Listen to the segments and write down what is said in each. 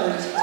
Sea.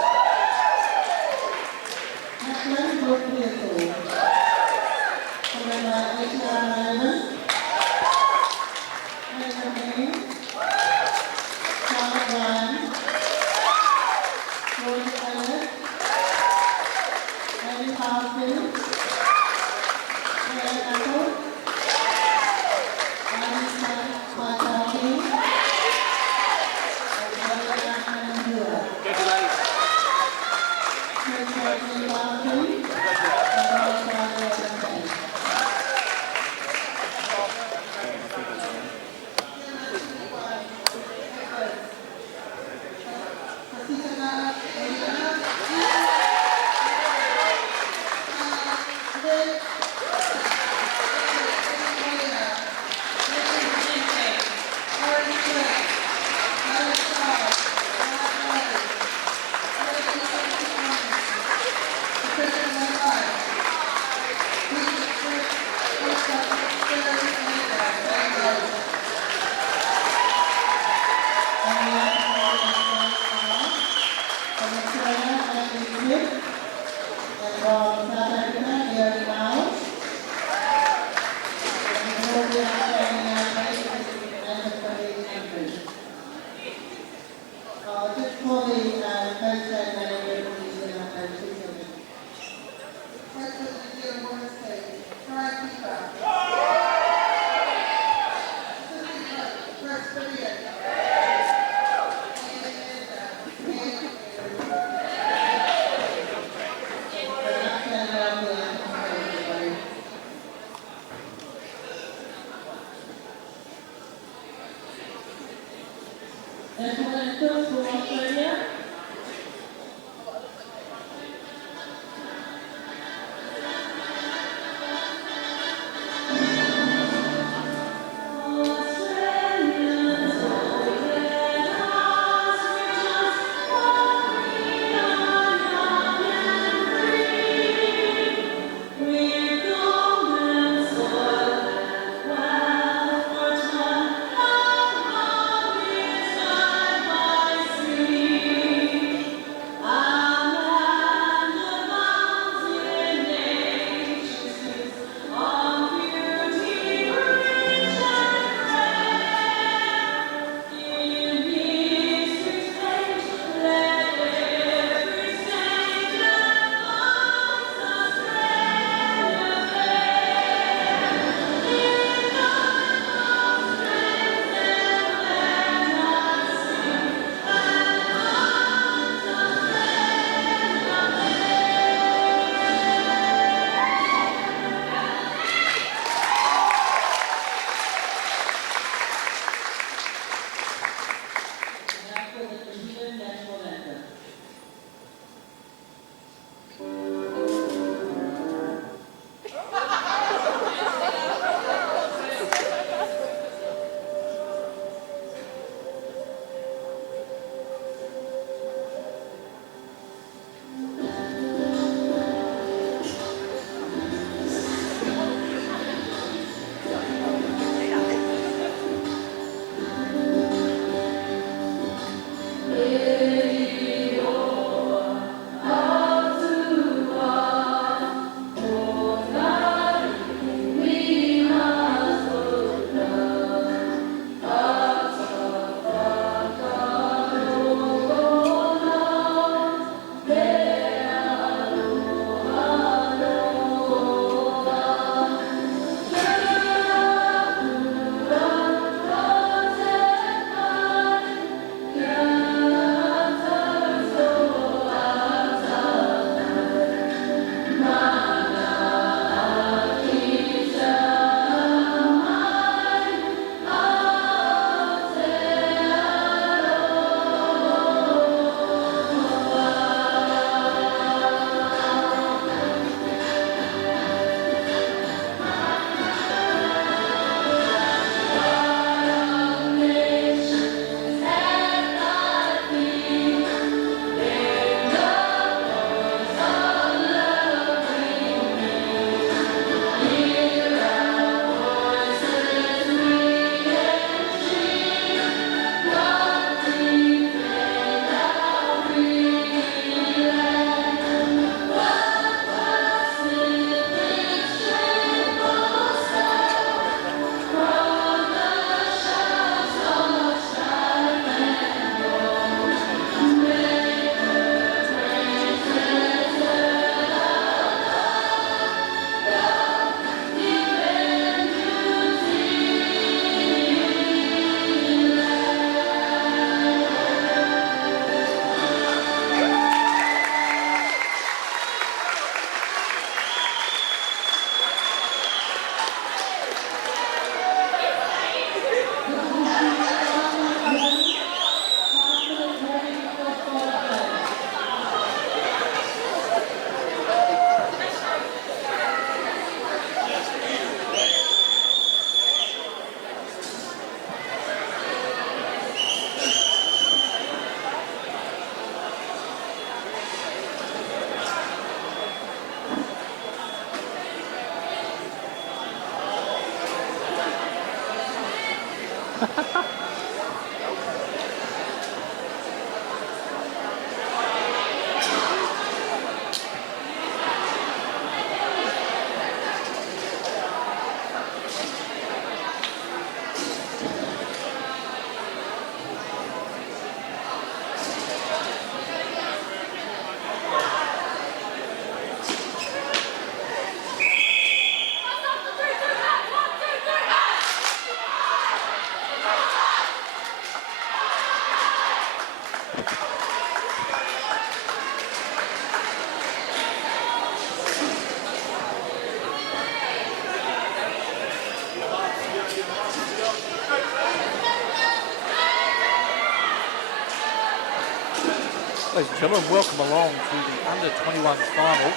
Ladies and gentlemen, welcome along to the under-21 final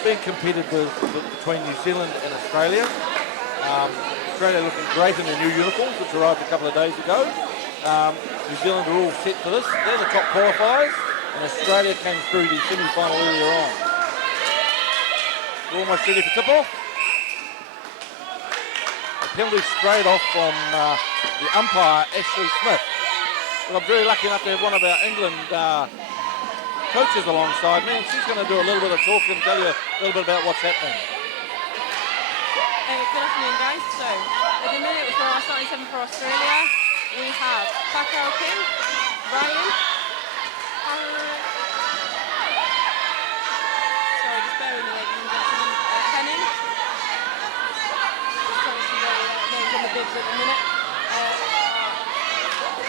being competed between New Zealand and Australia. Australia looking great in their new uniforms, which arrived a couple of days ago. New Zealand are all set for this. They're the top qualifiers, and Australia came through the semi-final earlier on. We're almost ready for tip-off. A penalty straight off from the umpire, Ashley Smith. Well, I'm very lucky enough to have one of our England coaches alongside me, and she's going to do a little bit of talking and tell you a little bit about what's happening. Good afternoon, guys. So, at the minute, for our starting seven for Australia, we have Takao King, Ryan, sorry, just bear with me, ladies and gentlemen, Henning, just trying to see the names on the bibs at the minute,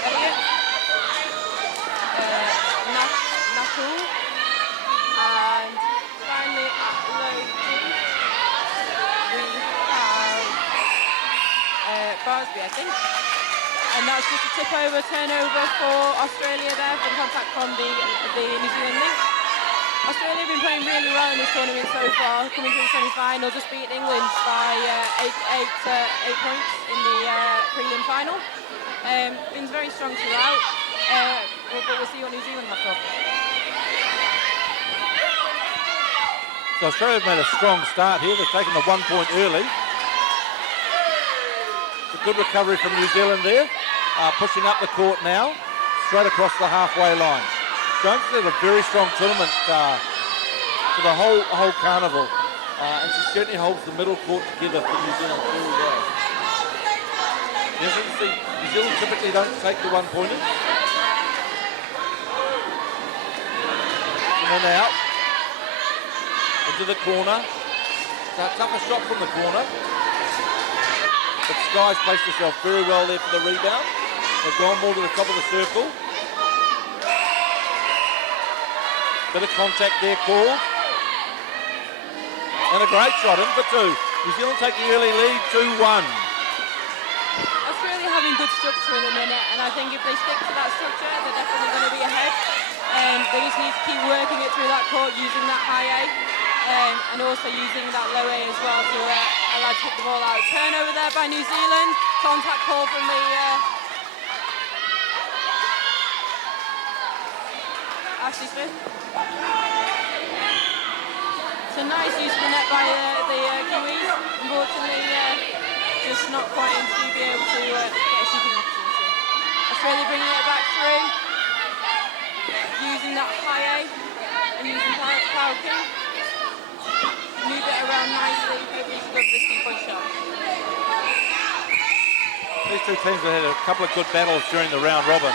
Elliot, Naku, and finally at low D, we have Barsby, I think. And that's just a tip over, turnover for Australia there for the contact from the New Zealand link. Australia have been playing really well in this tournament so far, coming through the semi-final, just beating England by 8 points in the prelim final. Been very strong throughout, but we'll see what New Zealand have to offer. So Australia have made a strong start here. They've taken the 1 point early. It's a good recovery from New Zealand there. Pushing up the court now, straight across the halfway line. Jones has had a very strong tournament for the whole carnival. And she certainly holds the middle court together for New Zealand very well. As you can see, New Zealand typically don't take the 1 pointers. And then out. Into the corner. It's a tougher shot from the corner. But Sky's placed herself very well there for the rebound. They've gone more to the top of the circle. Bit of contact there called. And a great shot in for two. New Zealand take the early lead 2-1. Australia having good structure in a minute, and I think if they stick to that structure, they're definitely going to be ahead. They just need to keep working it through that court, using that high A, and also using that low A as well to allow to hit the ball out. Turnover there by New Zealand. Contact call from the Ashley Smith. It's a nice use of the net by the Kiwis. Unfortunately, just not quite to be able to get a shooting opportunity. Australia bringing it back through, using that high A and using Power King. Move it around nicely, hopefully to go for this 2-point shot. These two teams have had a couple of good battles during the round robin.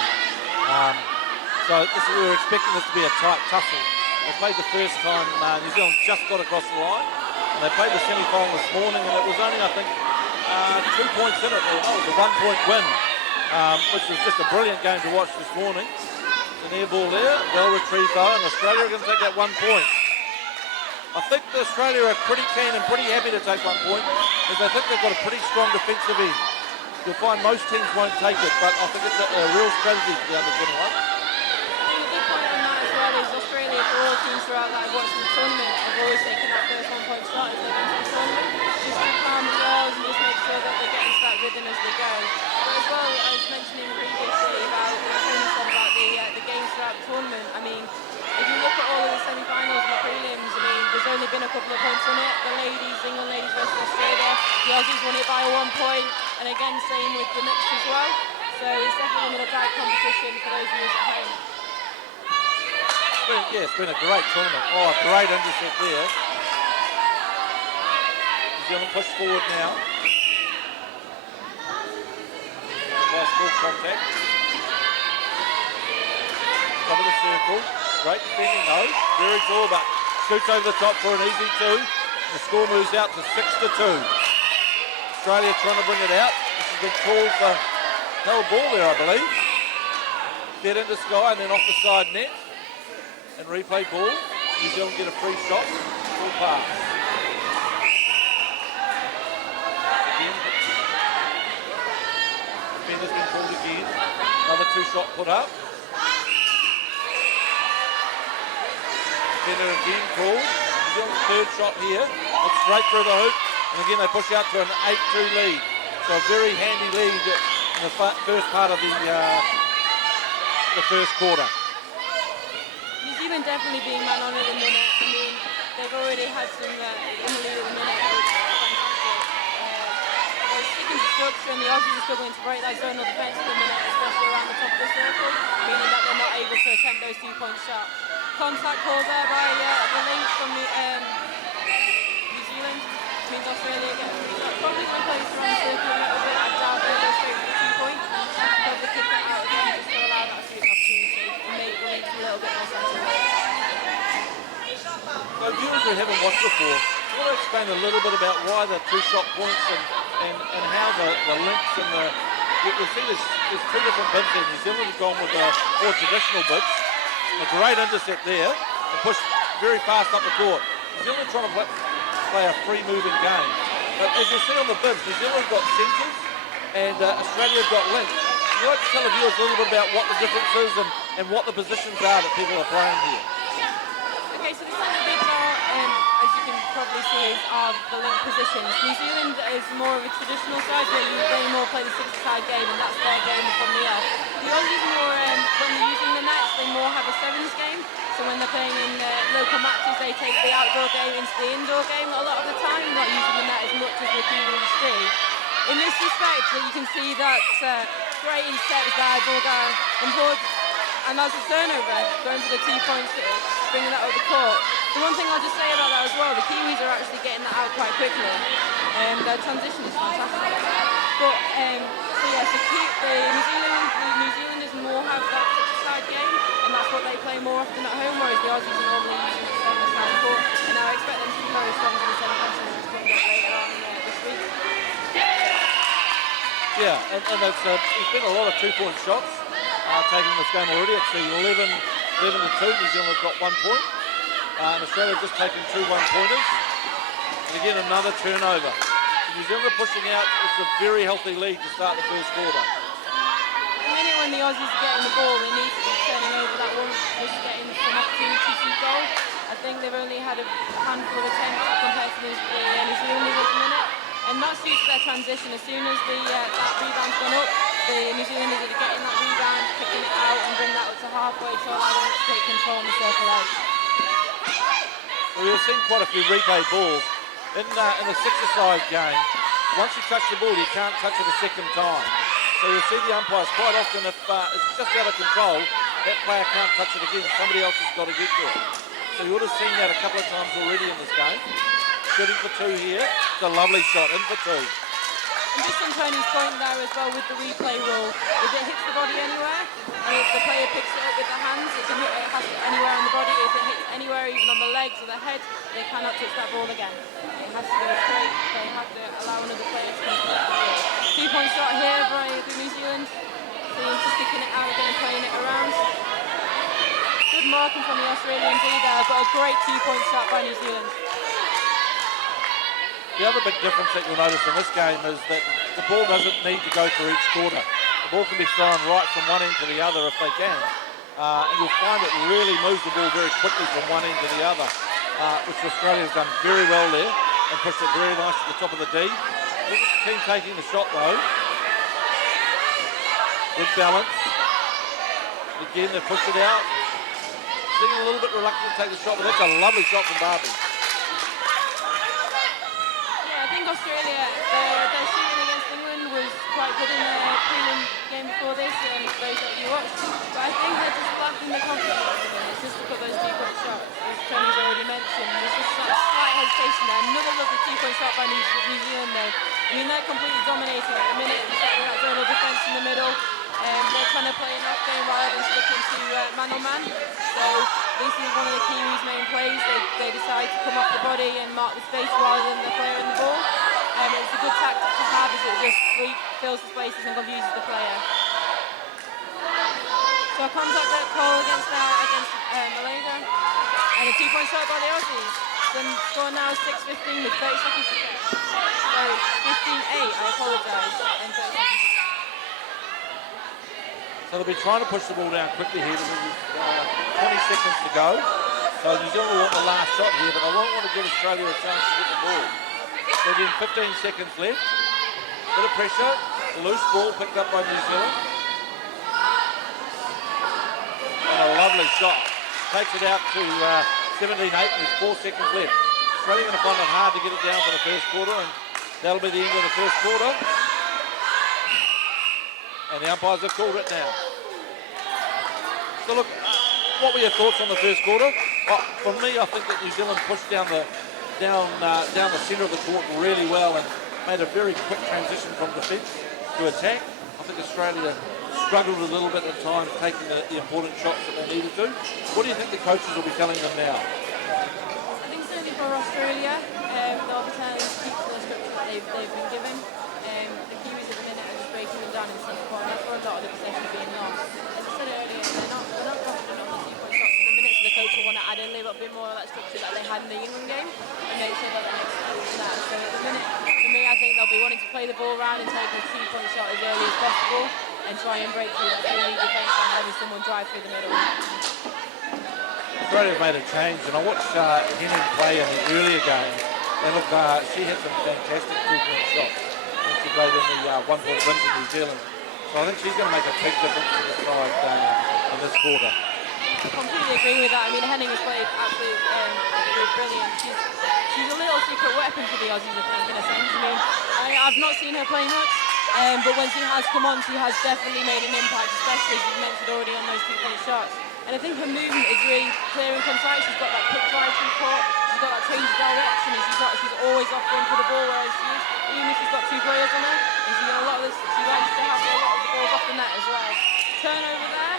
So we were expecting this to be a tight tussle. They played the first time, New Zealand just got across the line. And they played the semi-final this morning, and it was only, I think, 2 points in it. It was a 1-point win, which was just a brilliant game to watch this morning. It's an air ball there, well retrieved though, and Australia are going to take that 1 point. I think that Australia are pretty keen and pretty happy to take 1 point, because I think they've got a pretty strong defensive end. You'll find most teams won't take it, but I think it's a real strategy for the under-21. I think a big point on that as well is Australia, for all teams throughout that I've watched the tournament, have always taken that first 1 point start as they go into the tournament. Just to calm the nerves and just make sure that they get into that rhythm as they go. But as well as mentioning previously about what Tony said about the games throughout the tournament, I mean, if you look at all of the semi-finals and the prelims, I mean, there's only been a couple of points in it. The ladies, England ladies versus Australia, the Aussies won it by 1 point, and again, same with the mixed as well. formula drag competition for those viewers at home. It's been a great tournament. Oh, a great intercept there. New Zealand push forward now. Nice full contact. Top of the circle. Great defending though. Very tall, but shoots over the top for an easy 2. The score moves out to 6-2. Australia trying to bring it out. This has been called for held ball there, I believe. Dead into Sky and then off the side net. And replay ball. New Zealand get a free shot. Full pass. Again. Defender's been called again. Another 2-shot put up. Defender again called. New Zealand's third shot here. It's straight through the hoop. And again they push out to an 8-2 lead. So a very handy lead in the first part of the first quarter. New Zealand definitely being man on at the minute. I mean, they've already had some in the lead at the minute, which is fantastic. They're sticking to structure, and the Aussies are struggling to break that zone of defence at the minute, especially around the top of the circle, meaning that they're not able to attempt those 2-point shots. Contact call there by the link from New Zealand. Means Australia gets a shot. Probably going to play this around the circle a little bit. I doubt they'll go straight for the 2-point. Probably kick it out again just to allow that shooting opportunity and make the links a little bit more sensible. So viewers who haven't watched before, I want to explain a little bit about why the 2-shot points and how the links and the... You'll see there's 2 different bibs there. New Zealand has gone with the more traditional bibs. A great intercept there and push very fast up the court. New Zealand trying to play a free-moving game. But as you see on the bibs, New Zealand got centres and Australia got links. You'd like to tell the viewers a little bit about what the difference is and what the positions are that people are playing here. Okay, so the centre bids are, as you can probably see, are the link positions. New Zealand is more of a traditional side where they more play the 6-side game, and that's their game from the off. The Aussies more, when they're using the nets, they more have a 7's game. So when they're playing in local matches, they take the outdoor game into the indoor game a lot of the time, not using the net as much as the Kiwis do. In this respect, you can see that great intercepts by Bulgar and that's a turnover, going for the 2 points, bringing that over the court. The one thing I'll just say about that as well, the Kiwis are actually getting that out quite quickly. Their transition is fantastic. But, so yeah, so the New Zealanders more have that 6-side game, and that's what they play more often at home, whereas the Aussies are normally using the 7-side court. And I expect them to be very strong in the semi-finals coming up later on this week. Yeah, and there's been a lot of 2-point shots taken in this game already. It's 11-2. New Zealand have got 1 point. And Australia have just taken 2 1-pointers. And again, another turnover. New Zealand are pushing out. It's a very healthy lead to start the first quarter. The minute when the Aussies are getting the ball, they need to be turning over that one, just getting some opportunities to goal. I think they've only had a handful of attempts compared to the New Zealanders at the minute. And that's due to their transition. As soon as that rebound's gone up, the New Zealanders are getting that rebound, kicking it out and bring that up to halfway to allow them to take control on the circle edge. Well, we've seen quite a few replay balls. In the 6-a-side game, once you touch the ball, you can't touch it a second time. So you'll see the umpires quite often, if it's just out of control, that player can't touch it again. Somebody else has got to get to it. So you would have seen that a couple of times already in this game. Shooting for 2 here. It's a lovely shot, in for 2. And just on Tony's point there as well with the replay rule, if it hits the body anywhere, and if the player picks it up with the hands, it can hit it has it anywhere on the body. If it hits anywhere, even on the legs or the head, they cannot touch that ball again. It has to go straight. They have to allow another player to touch the ball. 2-point shot here by New Zealand. So you're just sticking it out again and playing it around. Good marking from the Australian D there, but a great 2-point shot by New Zealand. The other big difference that you'll notice in this game is that the ball doesn't need to go through each quarter. The ball can be thrown right from one end to the other if they can. And you'll find it really moves the ball very quickly from one end to the other, which Australia has done very well there and pushed it very nice to the top of the D. Look at the team taking the shot though. Good balance. Again, they push it out. Seeing a little bit reluctant to take the shot, but that's a lovely shot from Barbie. Australia, their shooting against England was quite good in their prelim game before this. think they're just lacking the confidence at the minute. It's just to put those 2-point shots, as Tony's already mentioned. There's just a slight hesitation there. Another lovely 2-point shot by New Zealand, though. I mean, they're completely dominating at the minute, setting that zonal defence in the middle. They're trying to play an off game rather than sticking to man-on-man. So this is one of the Kiwis' main plays. They decide to come off the body and mark the space rather than the player in the ball. It's a good tactic to have as it just fills the spaces and confuses the player. So a contact call against Malaysia. And a 2-point shot by the Aussies. Then score now is 6:15 with 30 seconds to go. Sorry, 15-8, I apologise. And 30 seconds to go. So they'll be trying to push the ball down quickly here. There's 20 seconds to go. So New Zealand will want the last shot here, but they won't want to give Australia a chance to get the ball. There's been 15 seconds left. Bit of pressure. Loose ball picked up by New Zealand. And a lovely shot. Takes it out to 17-8 and there's 4 seconds left. Australia going to find it hard to get it down for the first quarter, and that'll be the end of the first quarter. And the umpires have called it now. So look, what were your thoughts on the first quarter? Well, for me, I think that New Zealand pushed down the centre of the court really well and made a very quick transition from defence to attack. I think Australia struggled a little bit at times taking the important shots that they needed to. What do you think the coaches will be telling them now? I think certainly for Australia, they'll be telling them to keep to the structure that they've been given. The Kiwis at the minute are just breaking them down in the centre court, and that's where a lot of the possession being lost. As I said earlier, they're not confident on the 2-point shots at the minute, so the coach will want to add in a little bit more of that structure that they had in the England game and make sure that they expose that. So at the minute, for me, I think they'll be wanting to play the ball around and take a 2-point shot as early as possible and try and break through that early defence by having someone drive through the middle. Australia have made a change, and I watched Henning play in the earlier game, and look, she had some fantastic 2-point shots when she played in the 1-point win for New Zealand. So I think she's going to make a big difference to the side in this quarter. I completely agree with that. I mean, Henning has played absolutely brilliant. She's a little secret weapon for the Aussies, I think, in a sense. I mean, I've not seen her play much, but when she has come on, she has definitely made an impact, especially as you mentioned already on those 2-point shots. And I think her movement is really clear and concise. She's got that quick drive through court. She's got that change of direction, and she's always offering for the ball, whereas even if she's got 2 players on her, and she likes to have a lot of the balls off the net as well. Turnover there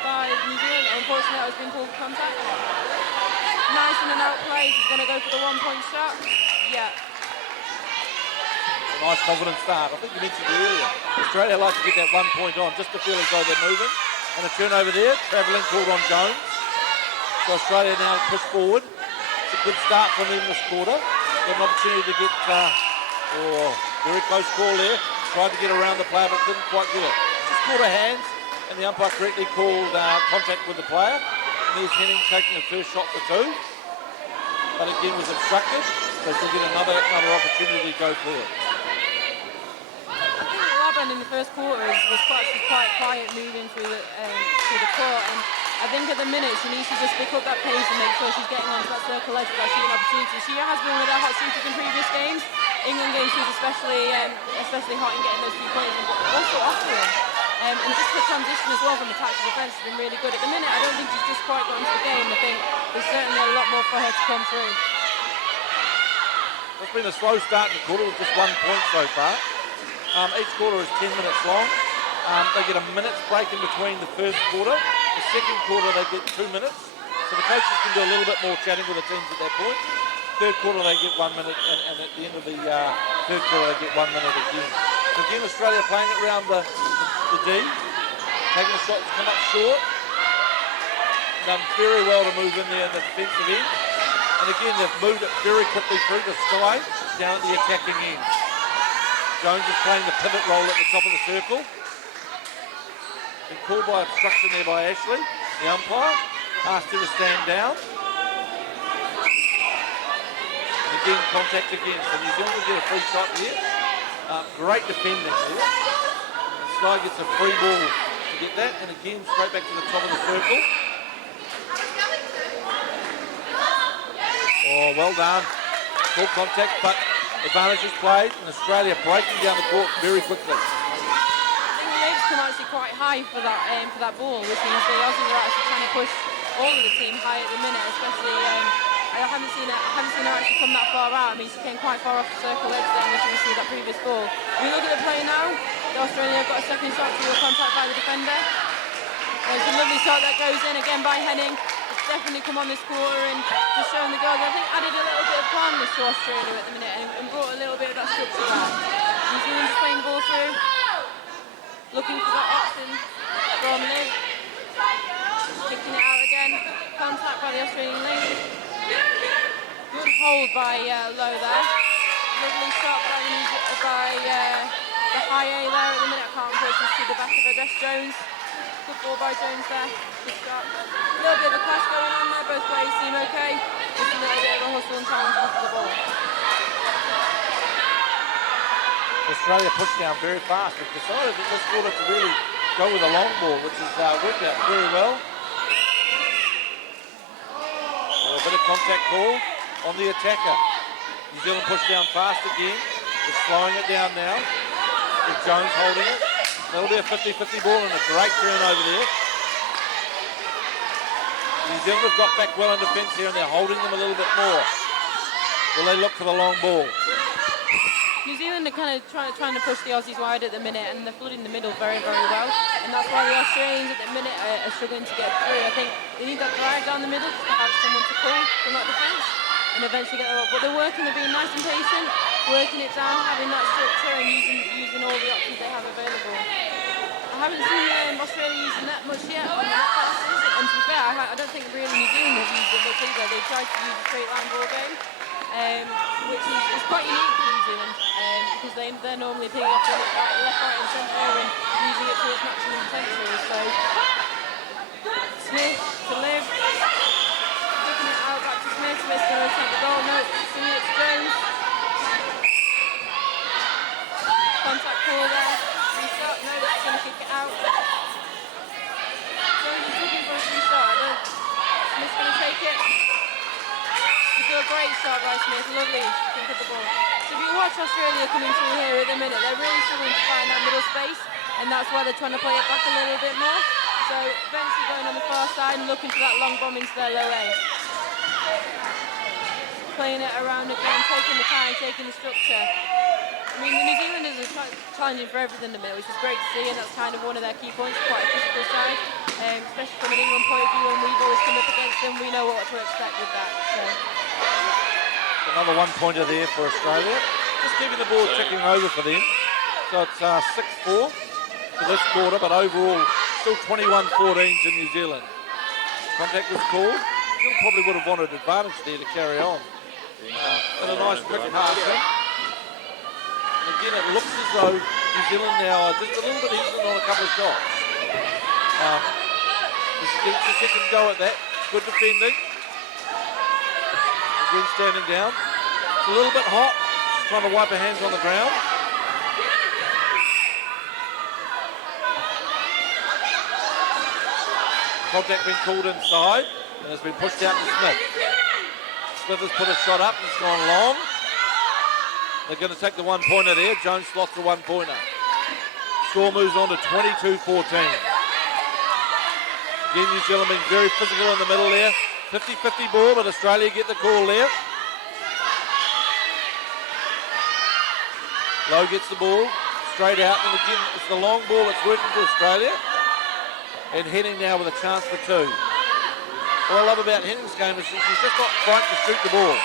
by New Zealand. Unfortunately, that has been pulled contact. Nice in and out play. She's going to go for the 1-point shot. Yeah. A nice confident start. I think you mentioned it earlier. Australia like to get that 1 point on just to feel as though they're moving. And a turnover there. Travelling called on Jones. So Australia now push forward. It's a good start from them this quarter. Got an opportunity to get, very close call there. Tried to get around the player but didn't quite get it. Just caught her hands and the umpire correctly called contact with the player. And there's Henning taking the first shot for 2. But again was obstructed. So she'll get another opportunity to go clear. In the first quarter was quite quiet moving through the court, and I think at the minute she needs to just pick up that pace and make sure she's getting onto that circle edge without shooting opportunity. She has been one of their hot shooters in previous games. England games she was especially hot in getting those 2 points, but also offering. And just the transition as well from attack to defence has been really good. At the minute I don't think she's just quite got into the game. I think there's certainly a lot more for her to come through. It's been a slow start in the quarter with just 1 point so far. Each quarter is 10 minutes long. They get a minute's break in between the first quarter. The second quarter they get 2 minutes. So the coaches can do a little bit more chatting with the teams at that point. Third quarter they get 1 minute, and at the end of the third quarter they get 1 minute again. So again Australia playing it around the D, taking the shots, come up short. Done very well to move in there in the defensive end. And again they've moved it very quickly through the sky down at the attacking end. Jones is playing the pivot role at the top of the circle. Been called by obstruction there by Ashley. The umpire asked her to stand down. And again, contact again. So New Zealand will get a free shot here. Great defending here. Sky gets a free ball to get that. And again, straight back to the top of the circle. Oh, well done. Full contact, but advantage is played, and Australia breaking down the court very quickly. I think the legs come actually quite high for that ball, which means the Aussies are actually trying to push all of the team high at the minute, especially. I haven't seen her actually come that far out. I mean, she came quite far off the circle edge there, which you see that previous ball. If we look at the play now, Australia have got a second shot to a contact by the defender. It's a lovely shot that goes in again by Henning. It's definitely come on this quarter and just showing the girls. I think added a little bit of calmness to Australia at the minute and brought a little bit of that structure back. New Zealand just playing the ball through, looking for that option from Liv. Kicking it out again. Contact by the Australian lady. Good hold by Lowe there. Lovely shot by the high A there at the minute. I can't unfortunately see the back of her dress. Jones. Good ball by Jones there. Good shot. A little bit of a clash going on there. Both ways seem okay. Just a little bit of a hustle and challenge off the ball. Australia pushed down very fast. They've decided that this quarter to really go with a long ball, which has worked out very well. A bit of contact call on the attacker. New Zealand pushed down fast again. It's slowing it down now. With Jones holding it. That'll be a 50-50 ball and a great turnover there. New Zealand have got back well in defence here and they're holding them a little bit more. Will they look for the long ball? New Zealand are kind of trying to push the Aussies wide at the minute and they're flooding the middle very, very well. And that's why the Australians at the minute are struggling to get through. I think they need that drive down the middle to have someone to pull from that defence and eventually get the ball. But they're working, they're being nice and patient, working it down, having that structure and using all the options they have available. I haven't seen Australia using that much yet on the net passes, and to be fair, I don't think really New Zealand have used it much either. They tried to use a straight line ball game, which is quite unique for New Zealand, because they're normally picking off the left, right and centre and using it to its maximum potential. So Smith to Liv, looking it out back to Smith. Smith's going to take the goal. No, sending it to Jones. Contact call there. Restart. No, that's going to kick it out. Jones is looking for a restart. Smith's going to take it. You do a great shot by Smith. Lovely. Think of the ball. So if you watch Australia coming through here at the minute, they're really struggling to find that middle space, and that's why they're trying to play it back a little bit more. So eventually going on the far side and looking for that long bomb into their low A. Playing it around again, taking the time, taking the structure. I mean, the New Zealanders are challenging for everything in the middle, which is great to see, and that's kind of one of their key points, quite a physical side, especially from an England point of view. When we've always come up against them, we know what to expect with that. So. Another 1 pointer there for Australia. Just keeping the ball ticking over for them. So it's 6-4 for this quarter, but overall still 21-14 to New Zealand. Contact was called. New Zealand probably would have wanted advantage there to carry on. And a nice quick passing. And again, it looks as though New Zealand now are just a little bit hesitant on a couple of shots. Just give it a second go at that. Good defending. Again, standing down. It's a little bit hot. Just trying to wipe her hands on the ground. Contact been called inside and has been pushed out to Smith. Smith has put a shot up and it's gone long. They're going to take the 1 pointer there. Jones slots the 1 pointer. Score moves on to 22-14. Again, New Zealand being very physical in the middle there. 50-50 ball, but Australia get the call there. Lowe gets the ball straight out, and again, it's the long ball that's working for Australia. And Henning now with a chance for two. What I love about Henning's game is she's just not frightened to shoot the ball.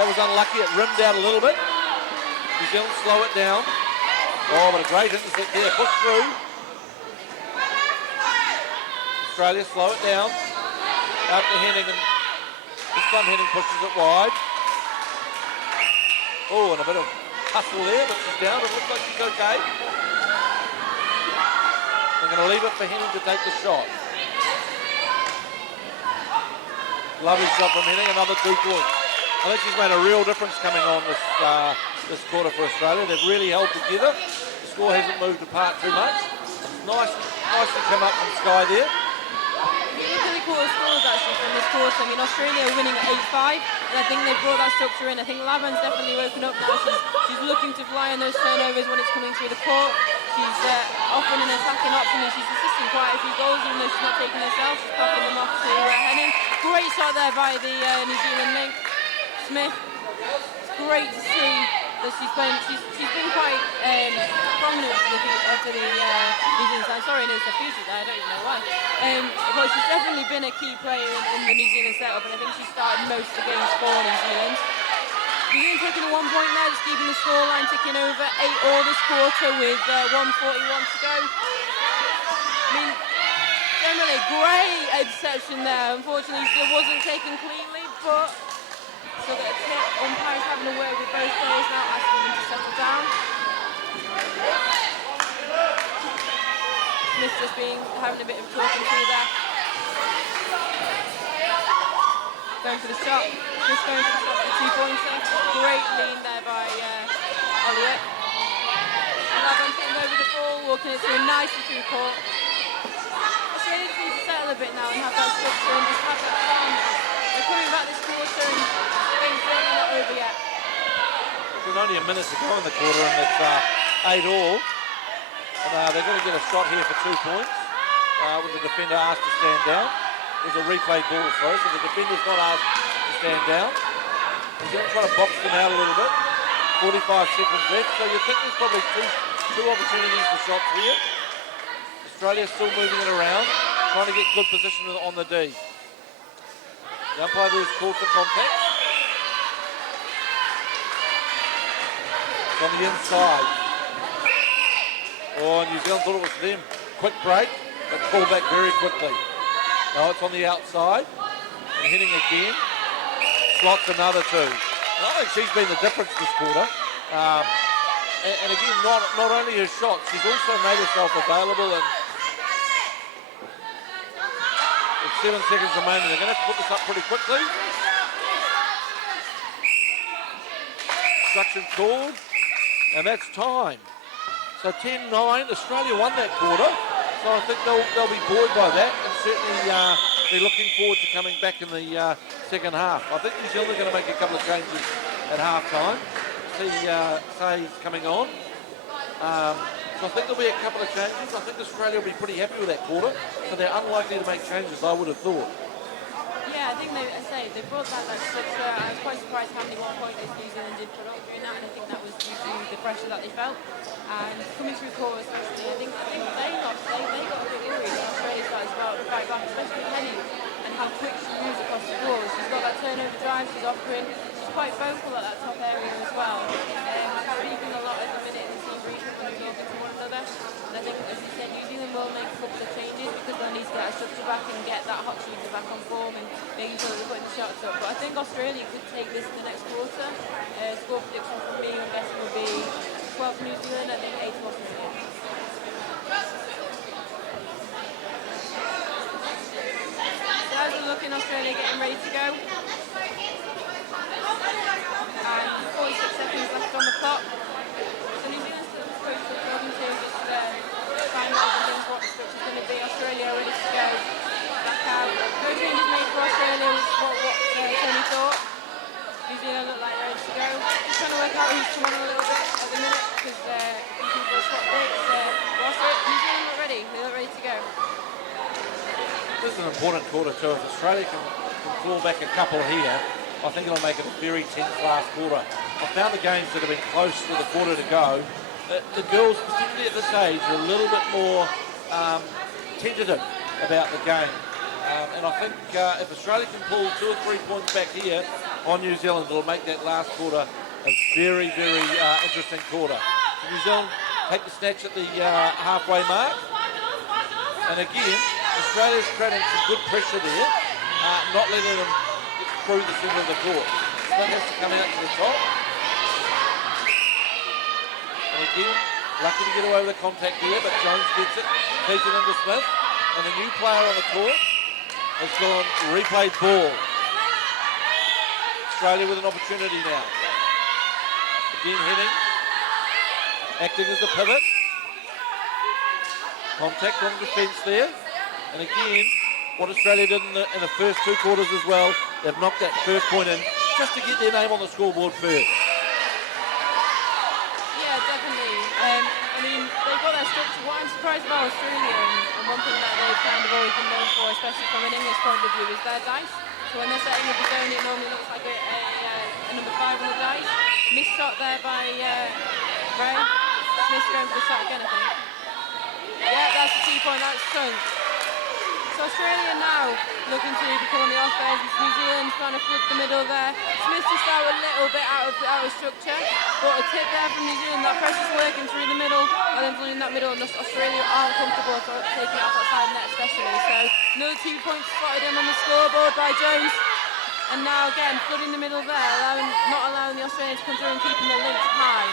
That was unlucky, it rimmed out a little bit. New Zealand slow it down. Oh, but a great intercept there, push through. Australia slow it down. Out to Henning, and this time Henning pushes it wide. Oh, and a bit of hustle there, but she's down. It looks like she's okay. They're going to leave it for Henning to take the shot. Lovely shot from Henning, another 2 points. I think she's made a real difference coming on this quarter for Australia. They've really held together. The score hasn't moved apart too much. Nice to come up from Sky there. Really cool scores actually from this quarter. I mean, Australia are winning at 8-5, and I think they've brought that structure in. I think Lavan's definitely woken up now. She's looking to fly on those turnovers when it's coming through the court. she's offering an attacking option and she's assisting quite a few goals, even though she's not taking herself. She's popping them off to Henning. Great shot there by the New Zealand link. Smith. It's great to see that she's playing. She's been quite prominent for the New Zealand side. Sorry, there's a future there. I don't even know why. But she's definitely been a key player in the New Zealand setup, and I think she started most of the games for New Zealand. New Zealand taking a 1 point now, just keeping the scoreline ticking over. 8-all this quarter with 1:41 to go. I mean, generally great interception there. Unfortunately, it wasn't taken cleanly, but so that umpire's having a word with both players now, asking them to settle down. Smith just having a bit of talking through there. Going for the shot. Just going for the shot for the 2-pointer. Great lean there by Elliott. Lavon putting over the ball, walking it through nicely through court. Australia just needs to settle a bit now and have that structure and just have that calmness. They're coming back this quarter and they're not over yet. There's only a minute to go in the quarter and it's 8-all. And they're going to get a shot here for 2 points with the defender asked to stand down. There's a replay ball throw, so the defender's not asked to stand down. He's going to try to box them out a little bit. 45 seconds left, so you think there's probably two opportunities for shots here. Australia's still moving it around, trying to get good position on the D. The umpire there is called for contact. It's on the inside. Oh, New Zealand thought it was them. Quick break, but pull back very quickly. Now it's on the outside. And hitting again. Slots another 2. And I think she's been the difference this quarter. And again, not only her shots, she's also made herself available. And with 7 seconds remaining, they're going to have to put this up pretty quickly. Instruction called. And that's time. So 10-9, Australia won that quarter. So I think they'll be buoyed by that and certainly they're looking forward to coming back in the second half. I think New Zealand are going to make a couple of changes at half-time. See Say's coming on. So I think there'll be a couple of changes. I think Australia will be pretty happy with that quarter. So they're unlikely to make changes, I would have thought. Yeah, I think they brought back that structure. I was quite surprised how many 1 pointers New Zealand did put up during that, and I think that was due to the pressure that they felt. And coming through quarter especially, I think they got a bit worried when Australia started to fight back, especially Henning, and how quick she moves across the floor. She's got that turnover drive, she's offering. She's quite vocal at that top area as well. She's speaking a lot at the minute in the team briefing when they're talking to one another. And I think, as you said, New Zealand will make a couple of changes because they'll need to get a structure back and get that hot shooter back on form and making sure that they're putting the shots up. But I think Australia could take this in the next quarter. Score prediction from me, I'm guessing, will be 12 for New Zealand, I think 8 for Australia. So as we're looking, Australia getting ready to go. And 46 seconds left on the clock. So New Zealand's still talking to just finalising things, what the structure's going to be. Australia ready to go. Back out. No changes made for Australia, was what Tony thought. New Zealand look like they're ready to go. Just trying to work out who's come on a little bit at the minute because people are swap breaks. New Zealand look ready. They look ready to go. This is an important quarter too. If Australia can claw back a couple here, I think it'll make it a very tense last quarter. I found the games that have been close with a quarter to go, the girls, particularly at this age, are a little bit more tentative about the game. And I think if Australia can pull 2 or 3 points back here on New Zealand, it'll make that last quarter a very, very interesting quarter. So New Zealand take the snatch at the halfway mark. And again, Australia's creating some good pressure there, not letting them get through the centre of the court. Smith has to come out to the top. And again, lucky to get away with the contact here, but Jones gets it, feeds it into Smith. And the new player on the court has gone replayed ball. Australia with an opportunity now. Again heading, acting as a pivot. Contact on the defence there. And again, what Australia did in the first 2 quarters as well, they've knocked that first point in just to get their name on the scoreboard first. Yeah, definitely. I mean, they've got that What I'm surprised about Australia, and one thing that they've kind of always been known for, especially from an English point of view, is their dice. So when they're setting up a zone, it normally looks like a number 5 on the dice. Missed shot there by Ray. Smith's going for the shot again, I think. Yeah, that's the 2 point, that's sunk. So Australia now looking to become on the offense. New Zealand trying to flood the middle there. Smith just out a little bit out of structure, but a tip there from New Zealand. That pressure's working through the middle, and then flooding that middle, and Australia aren't comfortable taking it off that side net especially. So another 2 points spotted in on the scoreboard by Jones. And now again, flooding the middle there, not allowing the Australians to come through and keeping the links high.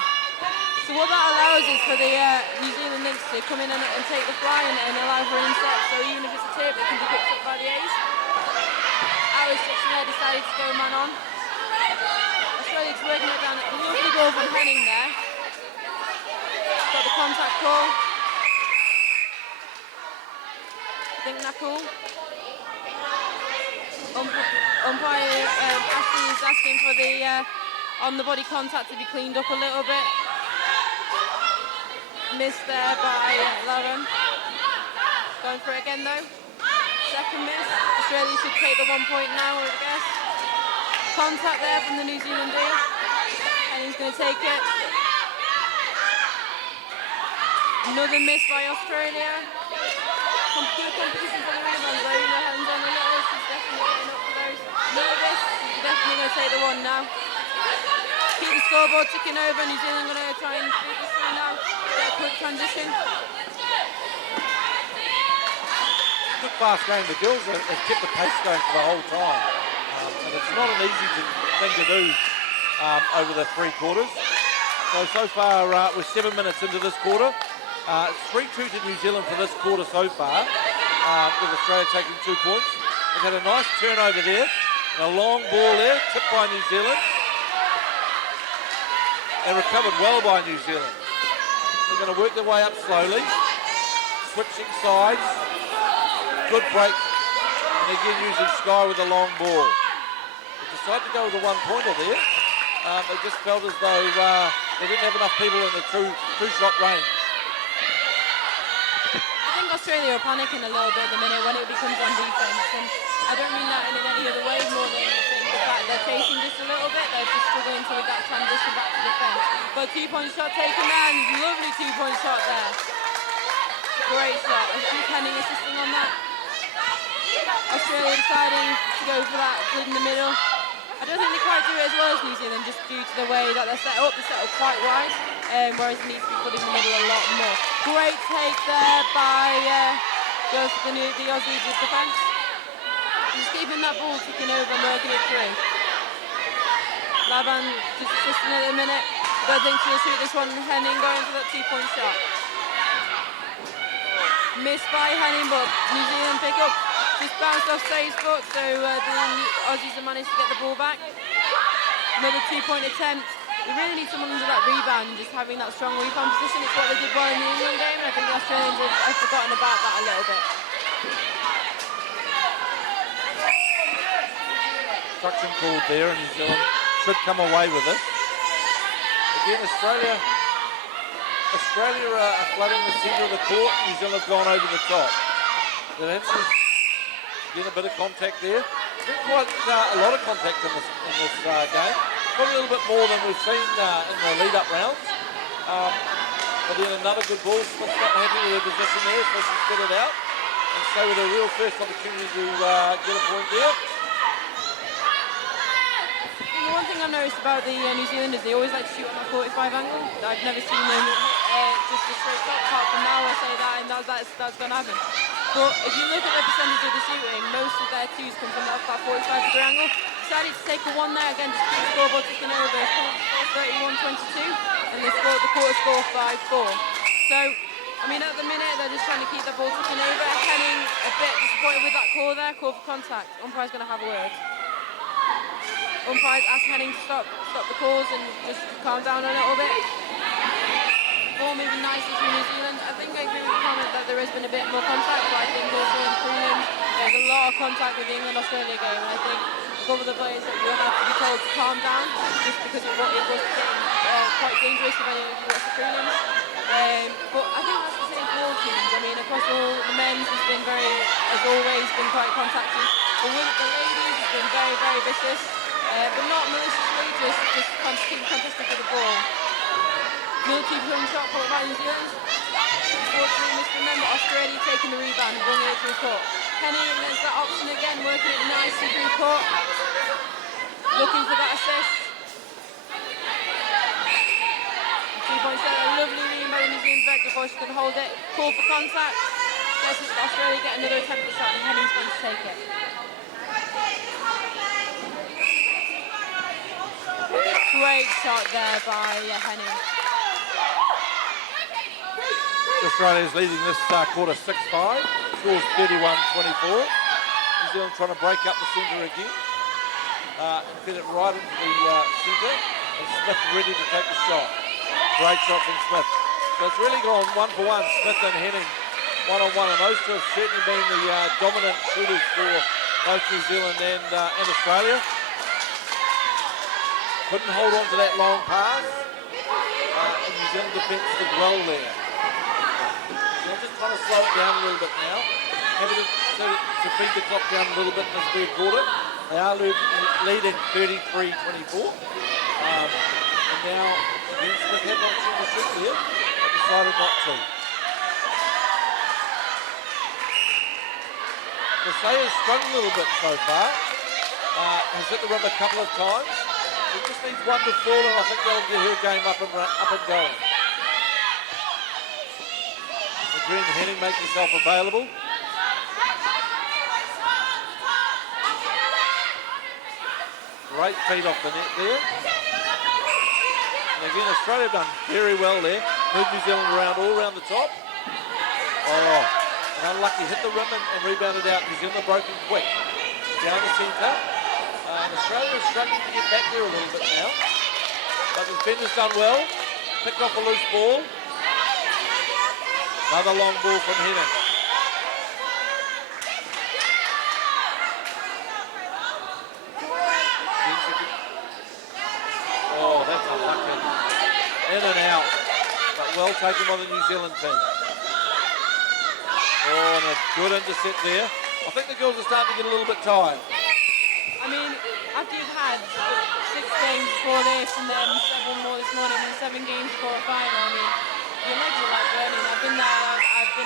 So what that allows is for the New Zealand links to come in and take the fly and allow for an inset. So even if it's a tip, it can be picked up by the A's. Our section there decided to go man on. Australia's working it down. A lovely goal from Henning there. Got the contact call. I think that's cool. Umpire Ashley is asking for the on-the-body contact to be cleaned up a little bit. Missed there by Lauren. Going for it again though. Second miss. Australia should take the 1 point now, I would guess. Contact there from the New Zealand D. And he's going to take it. Another miss by Australia. Good competition for the rebounds though. You know, hands on a little. She's definitely getting up for those. Nervous. She's definitely going to take the one now. Keep the scoreboard ticking over. New Zealand going to try and beat this through now. Get a quick transition. Good fast game. The girls have kept the pace going for the whole time. And it's not an easy thing to do over the 3 quarters. So far we're 7 minutes into this quarter. It's 3-2 to New Zealand for this quarter so far, with Australia taking 2 points. They've had a nice turnover there, and a long ball there, tipped by New Zealand. They recovered well by New Zealand. They're going to work their way up slowly, switching sides. Good break, and again using Sky with a long ball. They decided to go with a 1-pointer there. They just felt as though they didn't have enough people in the two-shot range. I think Australia are panicking a little bit at the minute when it becomes on defence, and I don't mean that in any other way more than the fact they're chasing just a little bit. They're just struggling to with that transition back to defence. But 2-point shot taken there, and lovely 2-point shot there. Great shot. Henning assisting on that. Australia deciding to go for that flood in the middle. I don't think they quite do it as well as New Zealand, just due to the way that they're set up. They're set up quite wide, whereas it needs to be put in the middle a lot more. Great take there by goes for the Aussies with defence. Just keeping that ball ticking over and working it through. Laban just assisting at the minute. Don't think she'll shoot this one. Henning going for that 2-point shot. Missed by Henning, but New Zealand pick up. Just bounced off Say's foot, so the Aussies have managed to get the ball back. Another 2-point attempt. They really need someone under that rebound and just having that strong rebound position. It's what they did well in the England game, and I think the Australians have forgotten about that a little bit. Instruction called there, and New Zealand should come away with it. Again, Australia are flooding the centre of the court. New Zealand have gone over the top. They've actually getting a bit of contact there. Been quite a lot of contact in this game. Probably a little bit more than we've seen in the lead-up rounds. But then another good ball. Smith's not happy with their position there, so she's spit it out. And so with a real first opportunity to get a point there. The one thing I've noticed about the New Zealanders, they always like to shoot on a 45 angle. I've never seen them just a straight shot. Apart from now, I say that, and that's going to happen. But if you look at the percentage of the shooting, most of their twos come from that 45-degree angle. Decided to take a one there again, just keep the scoreboard ticking over. It's come up to 31-22, and they scored the quarter score 5-4. So, I mean, at the minute, they're just trying to keep the ball ticking over. Henning a bit disappointed with that call there, call for contact. Umpire's going to have a word. Umpires ask Henning to stop the calls and just calm down a little bit. Ball moving nicely through New Zealand. I think I agree with the comment that there has been a bit more contact, but I think also in prelims there's a lot of contact with the England-Australia game, and I think a couple of the players that you'll have to be told to calm down just because it was quite dangerous if any of you watch the prelims. But I think that's the same for all teams. I mean, across all the men's has always been quite contacty. The ladies has been very, very vicious, but not maliciously, just contesting for the ball. Military pulling shot caught by New Zealand. Unfortunately, misremember Australia taking the rebound and bringing it through court. Henning against that option again, working it nicely through court. Looking for that assist. 3-point shot, a lovely read by the New Zealand vets before she can hold it. Call for contact. Guess it's Australia get another attempt at the shot and Henning's going to take it. Great shot there by Henning. Australia is leading this quarter 6-5. Scores 31-24. New Zealand trying to break up the centre again. And fit it right into the centre. And Smith ready to take the shot. Great shot from Smith. So it's really gone 1-for-1. Smith and Henning one-on-one. And those two have certainly been the dominant shooters for both New Zealand and Australia. Couldn't hold on to that long pass. And New Zealand defence did well there. So I'm just trying to slow it down a little bit now. Happy to feed the clock down a little bit in this third quarter. They are leading 33-24. And now, again, Smith had an option to shoot there, but decided not to. Kasea's strung a little bit so far. Has hit the rim a couple of times. She just needs one to fall, and I think they'll get her game up and going. Green Henning makes herself available. Great feed off the net there. And again, Australia have done very well there. Moved New Zealand all around the top. Oh, and unlucky, hit the rim and rebounded out. New Zealand broken quick. Down the centre. And Australia is struggling to get back there a little bit now. But the defender's done well. Picked off a loose ball. Another long ball from Henning. Oh, that's unlucky. In and out. But well taken by the New Zealand team. Oh, and a good intercept there. I think the girls are starting to get a little bit tired. I mean, after you've had 6 games before this and then 7 more this morning and 7 games before a final, I mean, your legs are like burning. I've been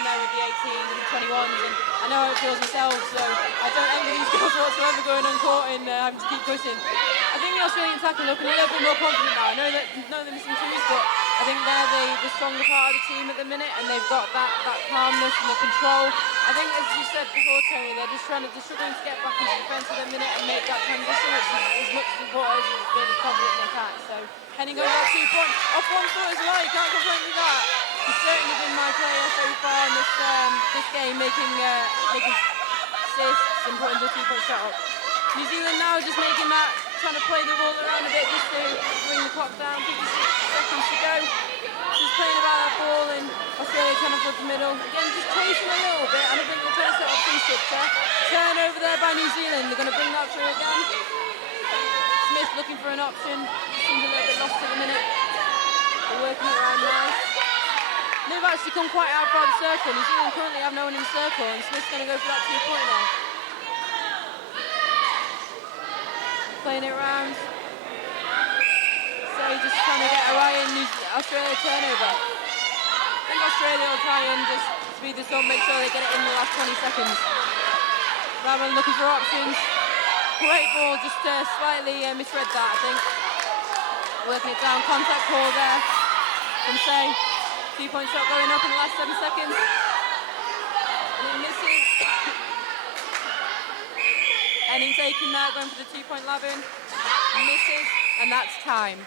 there with the 18s and the 21s, and I know how it feels myself, so I don't envy these girls whatsoever going on court and having to keep pushing. I think the Australian attack are looking a little bit more confident now. I know that they're missing twos, but I think they're the stronger part of the team at the minute, and they've got that calmness and the control. I think, as you said before, Tony, they're just struggling to get back into defence at the minute and make that transition, which is as much as important as being confident in attack. So Henning going about 2 points off 1 foot as well. You can't complain with that. He's certainly been my player so far in this game, making assists and putting the 2-point shot up. New Zealand now just making that, trying to play the ball around a bit just to bring the clock down. 56 seconds to go. Just playing about that ball, and Australia trying to flood the middle. Again, just chasing a little bit, and I think they're trying to set up 3-6er. Turnover there by New Zealand. They're going to bring that through again. Smith looking for an option. Seems a little bit lost at the minute. They're working it around nice. They've actually come quite out of the circle. New Zealand currently have no one in the circle, and Smith's going to go for that 2-pointer. Playing it around. So just trying to get a Ryan Australia turnover. I think Australia will try and just speed this up, make sure they get it in the last 20 seconds. Rather than looking for options. Great ball, just slightly misread that, I think. Working it down, contact call there from Say. 2-point shot going up in the last 7 seconds. And it misses. Henning taking that, going for the 2-point lob-in. Misses, and that's time.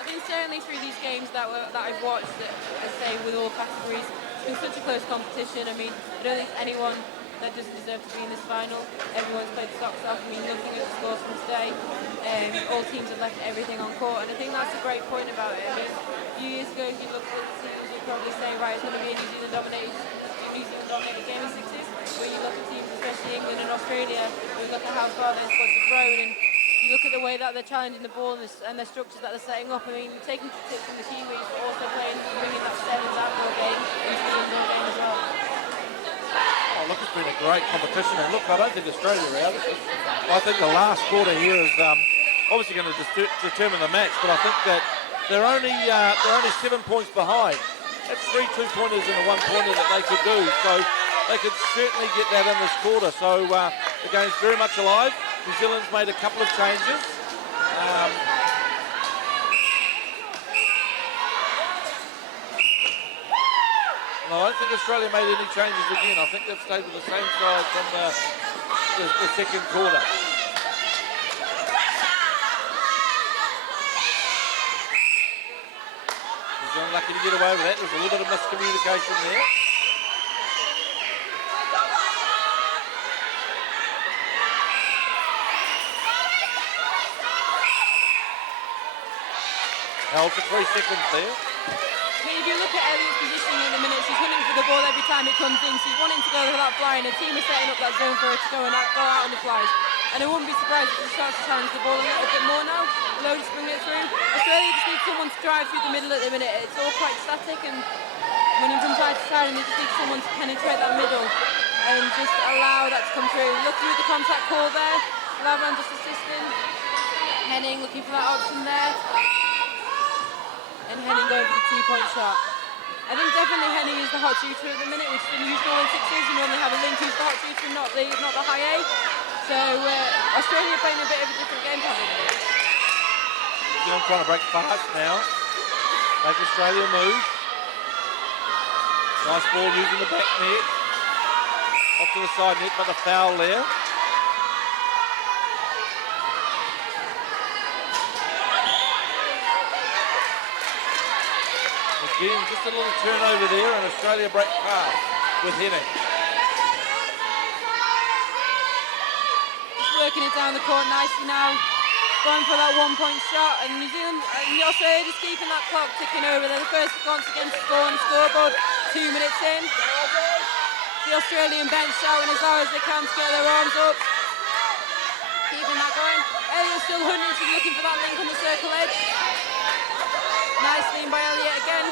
I think certainly through these games that I've watched, I say with all categories, it's been such a close competition. I mean, I don't think there's anyone that doesn't deserve to be in this final. Everyone's played socks off. I mean, looking at the scores from today, all teams have left everything on court, and I think that's a great point about it. I mean, a few years ago, if you looked at the teams, you'd probably say, right, it's going to be a New Zealand dominated game in 6's. When you look at teams, especially England and Australia, you look at how far their squads have grown, and you you look at the way that they're challenging the ball and the structures that they're setting up, I mean, taking tips from the Kiwis, but also bringing that sevens outdoor game into the indoor game as well. Oh, look, it's been a great competition, and look, I don't think Australia are out of this. I think the last quarter here is obviously going to determine the match, but I think that they're only 7 points behind. That's 3 2-pointers and a 1-pointer that they could do, so they could certainly get that in this quarter. So the game's very much alive. New Zealand's made a couple of changes. No, I don't think Australia made any changes again. I think they've stayed with the same side from the second quarter. New Zealand lucky to get away with that. There's a little bit of miscommunication there. Held for 3 seconds there. If you look at Elliott's positioning at the minute, she's hunting for the ball every time it comes in. She's wanting to go for that fly, and the team is setting up that zone for her to go out on the flies. And I wouldn't be surprised if she starts to challenge the ball a little bit more now. Load just bring it through. Australia just needs someone to drive through the middle at the minute. It's all quite static and running from side to side, and they just need someone to penetrate that middle and just allow that to come through. Look through the contact call there. Lavran just assisting. Henning looking for that option there. And Henning going for the 2-point shot. I think definitely Henning is the hot shooter at the minute, which is unusual in 6's. You normally have a link who's the hot shooter, not the high A. So Australia playing a bit of a different game plan. New Zealand trying to break fast now. Make Australia move. Nice ball using the back net. Off to the side net, but the foul there. Again, just a little turnover there, and Australia break past with Henning. Just working it down the court nicely now. Going for that 1-point shot, and New Zealand and Australia just keeping that clock ticking over. They're the first once again to score on the scoreboard. 2 minutes in. The Australian bench shouting as loud as they can to get their arms up. Keeping that going. Elliott's still hunting, she's looking for that link on the circle edge. Nice lean by Elliott again.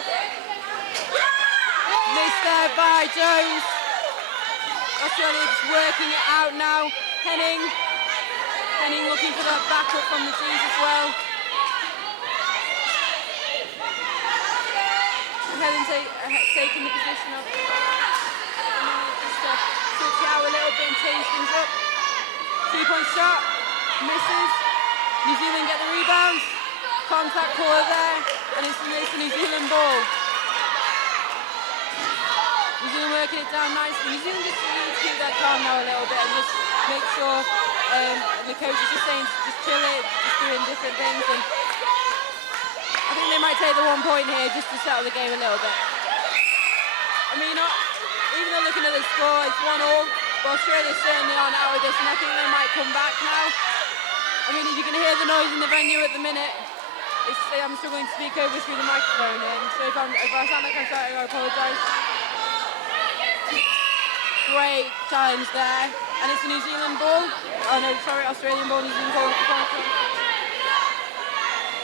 Missed there by Jones. Australia just working it out now. Henning looking for that backup from the G's as well. Helen taking the position of just to switch out a little bit and change things up. 2-point shot, misses. New Zealand get the rebound. Contact call there, and it's a New Zealand ball. New Zealand working it down nicely. New Zealand just need to keep their calm now a little bit and just make sure the coach is just saying just chill it, just doing different things. And I think they might take the 1 point here just to settle the game a little bit. I mean, even though looking at the score, it's 1-1, but Australia certainly aren't out of this, and I think they might come back now. I mean, if you can hear the noise in the venue at the minute, I'm struggling to speak over through the microphone, and so if I sound like I'm shouting, I apologise. Great challenge there, and it's a New Zealand ball. Oh no, sorry, Australian ball, New Zealand ball.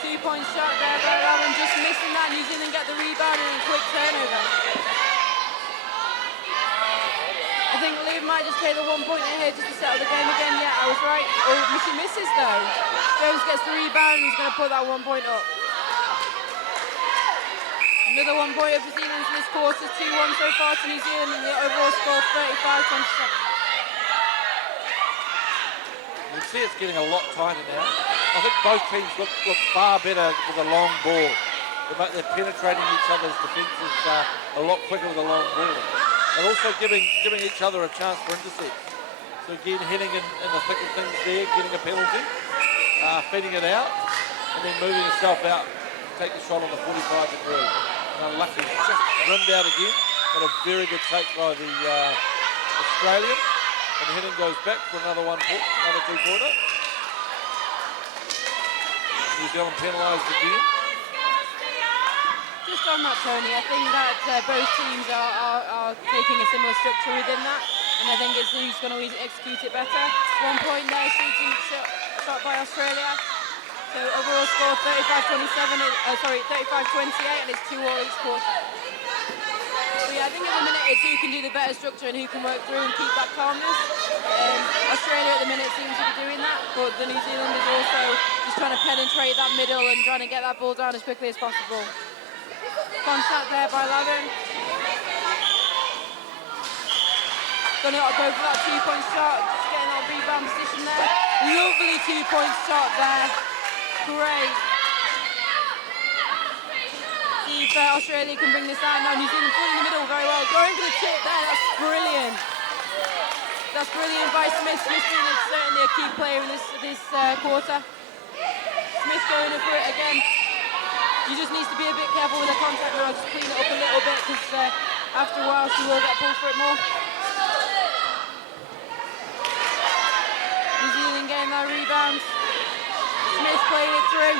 2-point shot there by Lavran, just missing that. New Zealand get the rebound and a quick turnover. I think Liv might just take the 1 point here just to settle the game again. Yeah, I was right. Oh, she misses though. Jones gets the rebound and he's going to put that 1 point up. Another 1 point for Zealand in this quarter, 2-1 so far to New Zealand, and the overall score 35-27. You can see it's getting a lot tighter now. I think both teams look far better with a long ball. They're penetrating each other's defences a lot quicker with a long ball. And also giving each other a chance for intercepts. So again, heading in the thick of things there, getting a penalty, feeding it out, and then moving itself out, take the shot on the 45 degree. And unlucky, just rimmed out again, but a very good take by the Australian. And Henning goes back for another 2-pointer. New Zealand penalised again. Just on that, Tony, I think that both teams are taking a similar structure within that. and I think it's who's going to execute it better. 1 point there, shooting shot by Australia. So overall score 35-27, 35-28, and it's 2-all each quarter. But yeah, I think at the minute it's who can do the better structure and who can work through and keep that calmness. Australia at the minute seems to be doing that, but the New Zealanders also just trying to penetrate that middle and trying to get that ball down as quickly as possible. Contact there by Lavin. Going to go for that 2-point shot, just getting that rebound position there. Lovely 2-point shot there. Great. See if Australia can bring this down now. New Zealand full in the middle very well. Going for the tip there, that's brilliant. That's brilliant by Smith. Smith being certainly a key player in this quarter. Smith going up for it again. He just needs to be a bit careful with the contact now, just clean it up a little bit, because after a while she will get pulled for it more. New Zealand getting that rebound. Smith playing it through.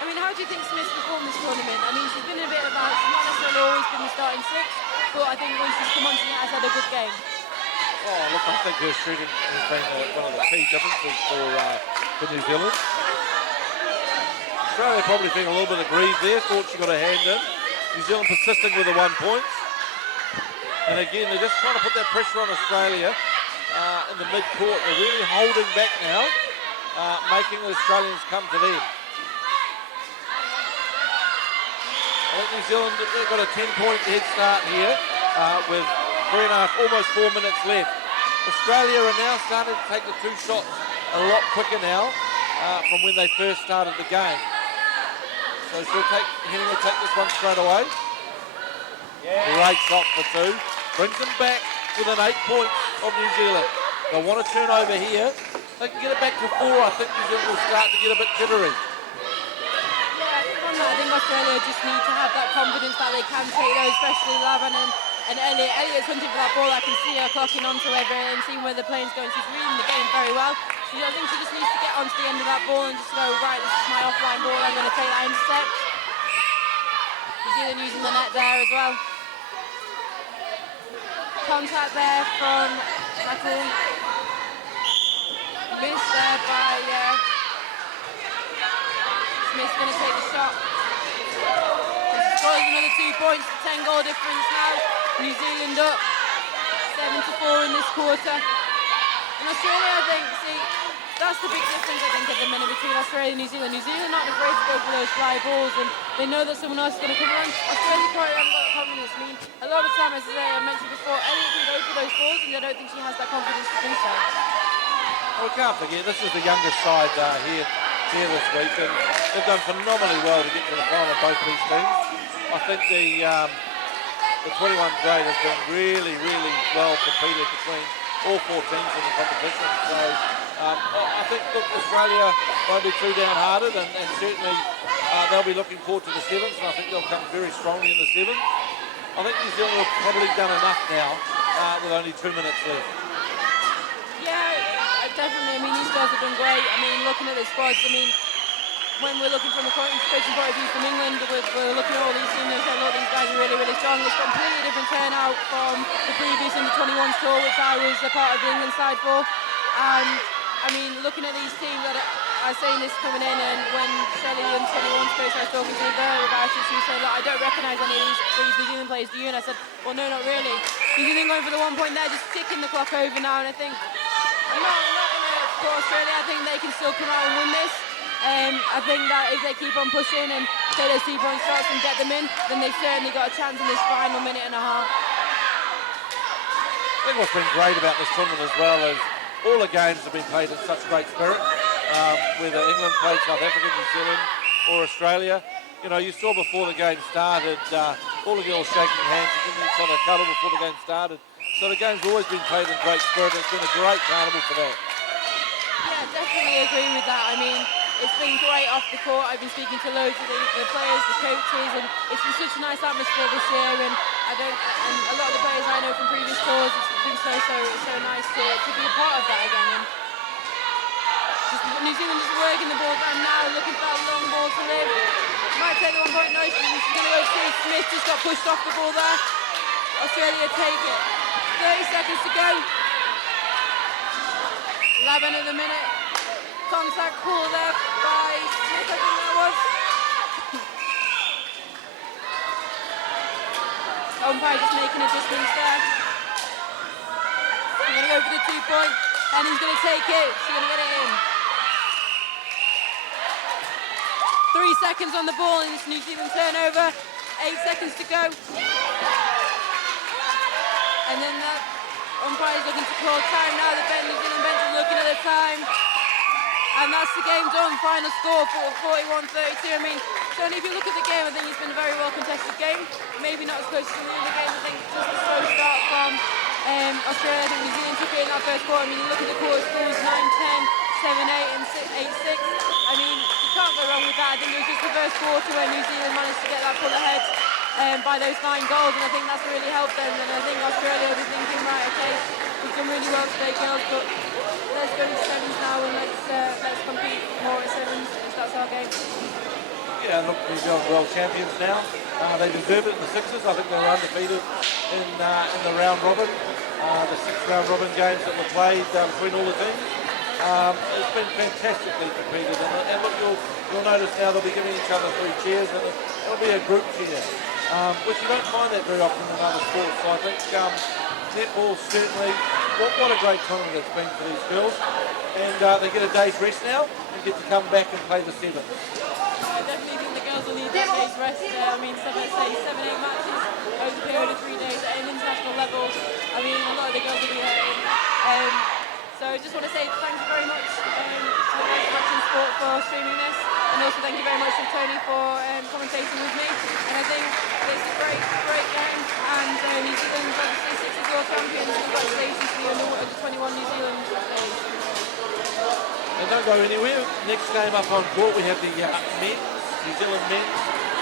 I mean, how do you think Smith's performed this tournament? I mean, she's been a bit about, she's not necessarily always been the starting six, but I think when she's come on, she has had a good game. Oh, look, I think her shooting has been one of the key differences for New Zealand. Australia probably feeling a little bit aggrieved there, thought she got a hand in. New Zealand persisting with the 1 point. And again, they're just trying to put that pressure on Australia in the mid-court. They're really holding back now, making the Australians come to them. I think New Zealand, they've got a 10-point head start here with 3.5, almost 4 minutes left. Australia are now starting to take the 2 shots a lot quicker now from when they first started the game. So Henning will take this one straight away. Great shot for 2. Brings them back within 8 points of New Zealand. They want to turn over here. They can get it back to 4. I think New Zealand will start to get a bit jittery. I think Australia just need to have that confidence that they can take those, especially Lavin and Elliot. Elliot's hunting for that ball. I can see her clocking onto everything and seeing where the plane's going. She's reading the game very well. So I think she just needs to get onto the end of that ball and just go, right, this is my offline ball. I'm going to take that intercept. New Zealand using the net there as well. Contact there from Michael. Missed there by Smith's going to take the shot. Scores another 2 points, 10-goal difference now. New Zealand up 7-4 in this quarter. And Australia, I think, see, that's the big difference, I think, at the minute between Australia and New Zealand. New Zealand not afraid to go for those fly balls, and they know that someone else is going to come around. Australia probably haven't got the confidence. I mean, a lot of the time, as I mentioned before, Elliot can go for those balls, and I don't think she has that confidence to do so. Well, we can't forget, this is the youngest side here this week, and they've done phenomenally well to get to the final of both these teams. I think the 21 grade has been really, really well competed between all 4 teams in the competition. So I think, look, Australia won't be too downhearted, and certainly they'll be looking forward to the 7s, and I think they'll come very strongly in the 7s. I think New Zealand have probably done enough now with only 2 minutes left. Yeah, definitely. I mean, these guys have been great. I mean, looking at the squads, I mean, when we're looking from a coaching point of view from England, we're looking at all these teams and saying, look, these guys are really, really strong. It's a completely different turnout from the previous under-21 tour, which I was a part of the England side for. And, I mean, looking at these teams, I was saying this coming in, and when Shelley and 21's coach, I was talking to her about it, she was saying, look, I don't recognise any of these New Zealand players, do you? And I said, well, no, not really. New Zealand going for the 1 point there, just ticking the clock over now, and I think, I'm not going to put Australia. I think they can still come out and win this. I think that if they keep on pushing and take those 2-point shots and get them in, then they've certainly got a chance in this final minute and a half. I think what's been great about this tournament as well is all the games have been played in such great spirit, whether England played South Africa, New Zealand or Australia. You know, you saw before the game started, all the girls shaking hands and giving each other a cuddle before the game started. So the game's always been played in great spirit. It's been a great carnival for that. Yeah, definitely agree with that. I mean, it's been great off the court. I've been speaking to loads of the players, the coaches, and it's been such a nice atmosphere this year. And a lot of the players I know from previous tours, it's been so nice to be a part of that again. And New Zealand just working the ball down now, looking for that long ball to live. Might take the 1 point. No, she's going to go to Smith. Just got pushed off the ball there. Australia take it. 30 seconds to go. 11 at the minute. Contact call there by Smith, I think that was. Umpire just making adjustments there. He's going to go for the 2-point, and he's going to take it. He's going to get it in. 3 seconds on the ball, and it's New Zealand turnover. 8 seconds to go. And then the umpire's looking to call time now. The New Zealand bench is looking at the time. And that's the game done. Final score for 41-32. I mean, Tony, if you look at the game, I think it's been a very well contested game. Maybe not as close as some of the other games. I think just a slow start from Australia. I think New Zealand took it in that first quarter. I mean, you look at the quarter scores, 9-10, 7-8 and 8-6. I mean, you can't go wrong with that. I think it was just the first quarter where New Zealand managed to get that pull ahead by those 9 goals, and I think that's really helped them. And I think Australia will be thinking, right, okay, we've done really well today, girls, but let's go to sevens now and let's compete more at sevens, because that's our game. Yeah, look, New Zealand world champions now. They deserve it in the 6's. I think they were undefeated in the round robin, the 6 round robin games that were played between all the teams. It's been fantastically competed, and look, you'll notice now they'll be giving each other 3 cheers, and it'll be a group cheer, which you don't find that very often in other sports. So I think netball certainly, what a great tournament it's been for these girls, and they get a day's rest now and get to come back and play the 7. I definitely think the girls will need that day's rest. I mean, let's say 7-8 matches over the period of 3 days at an international level. I mean, a lot of the girls will be hurting. So I just want to say thank you very much to the guys at Action Sport for streaming this, and also thank you very much to Tony for commentating with me. And I think it's a great game, and New Zealand's obviously 6's world champions. Congratulations to the under 21 New Zealand players. And don't go anywhere. Next game up on court, we have the men, New Zealand men,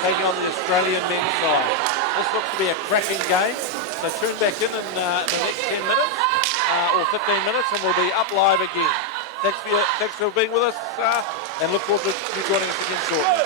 taking on the Australian men's side. This looks to be a cracking game, so tune back in the next 10 minutes or 15 minutes, and we'll be up live again. Thanks for being with us, and look forward to you joining us again shortly.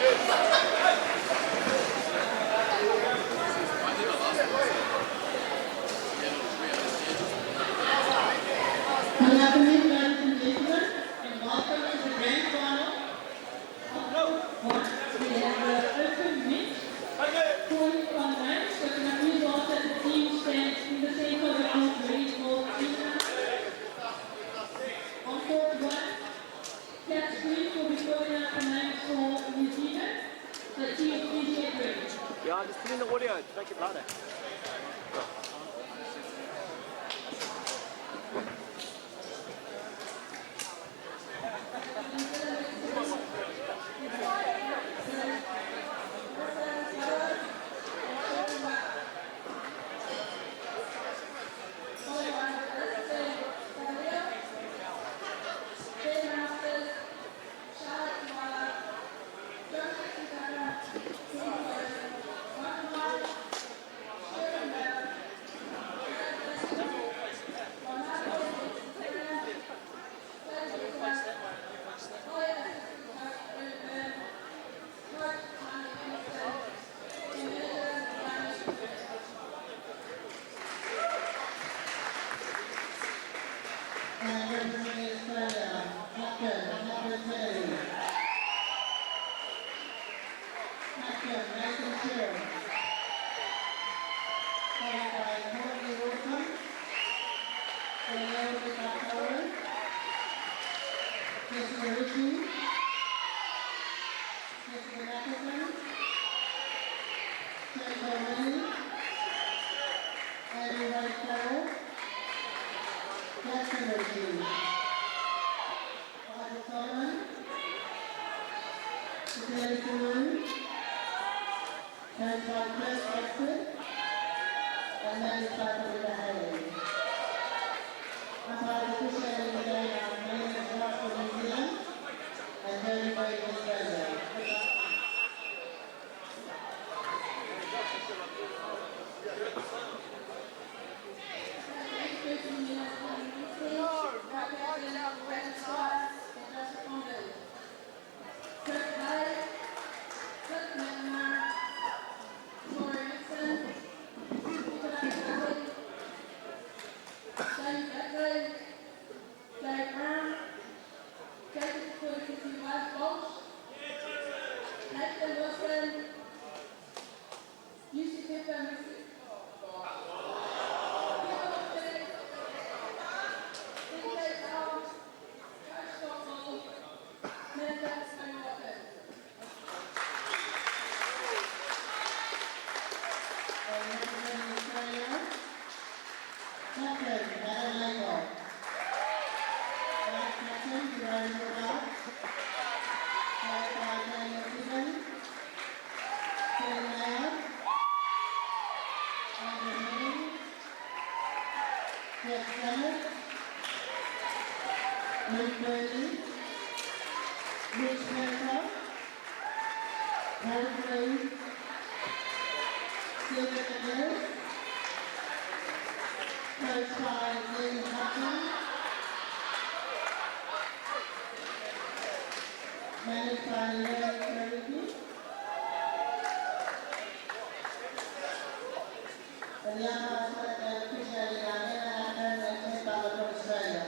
Good afternoon, ladies and gentlemen, and welcome to the grand final of what we have the open match calling from names. So can I please ask that the team stand in the center of the field ready for WINA. On court one, Cat Screen will be calling out the names for New Zealand. So team, please get ready. Yeah, just put in the audio to make it louder. And representing Australia, Captain number 2. Captain Nathan Sherrill. Followed by Courtney Wilson, Elizabeth Bartolo, Jessica Ritchie, Jessica Appleton, Jacob Lee, Andrew Ray Carroll, Jackson Ritchie, Michael Solomon, Kelly Saloon, and by Chris Oxford, and managed by Belinda Haley. Umpires officiating the game are Melanie Scott from New Zealand and Mary Wade of Australia. Managed by Larry Curry, and the umpires officiating are Emma Atman and Ted Butler from Australia.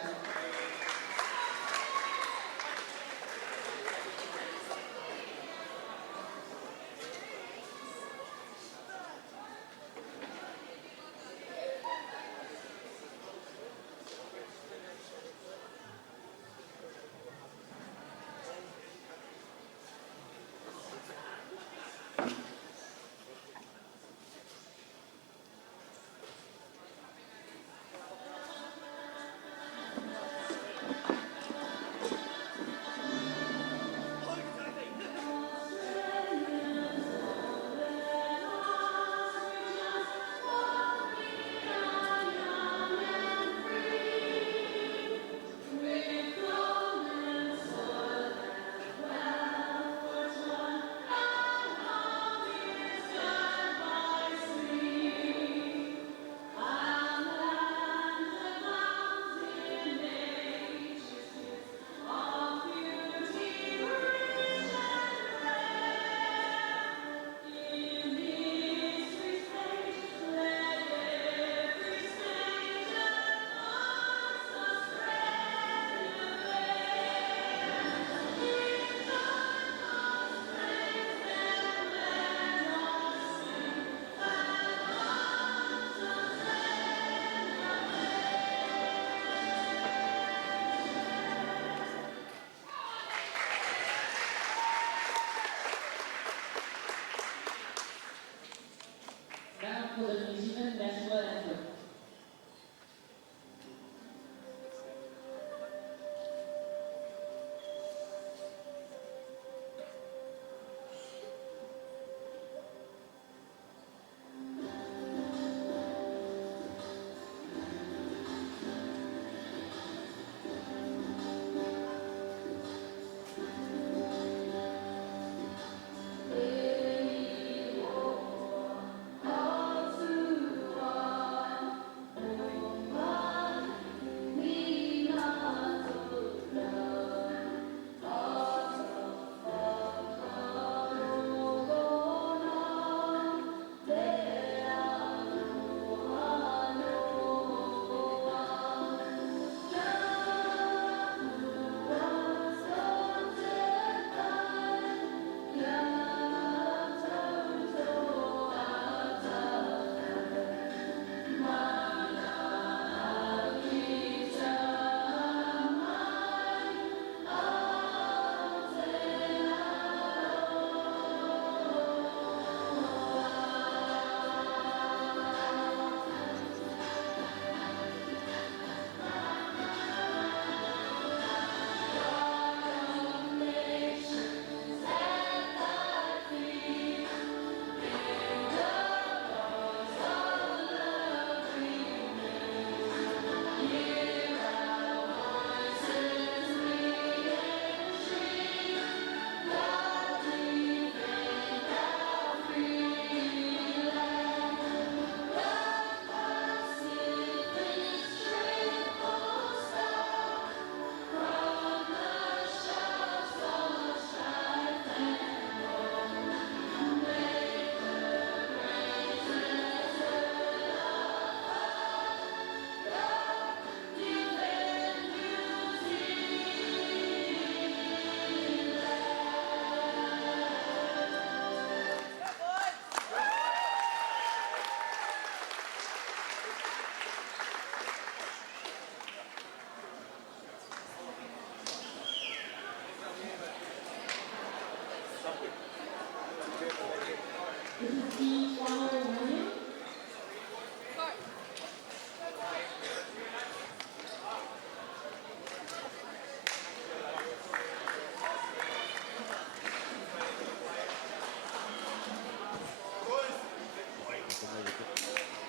for the New Zealand national anthem.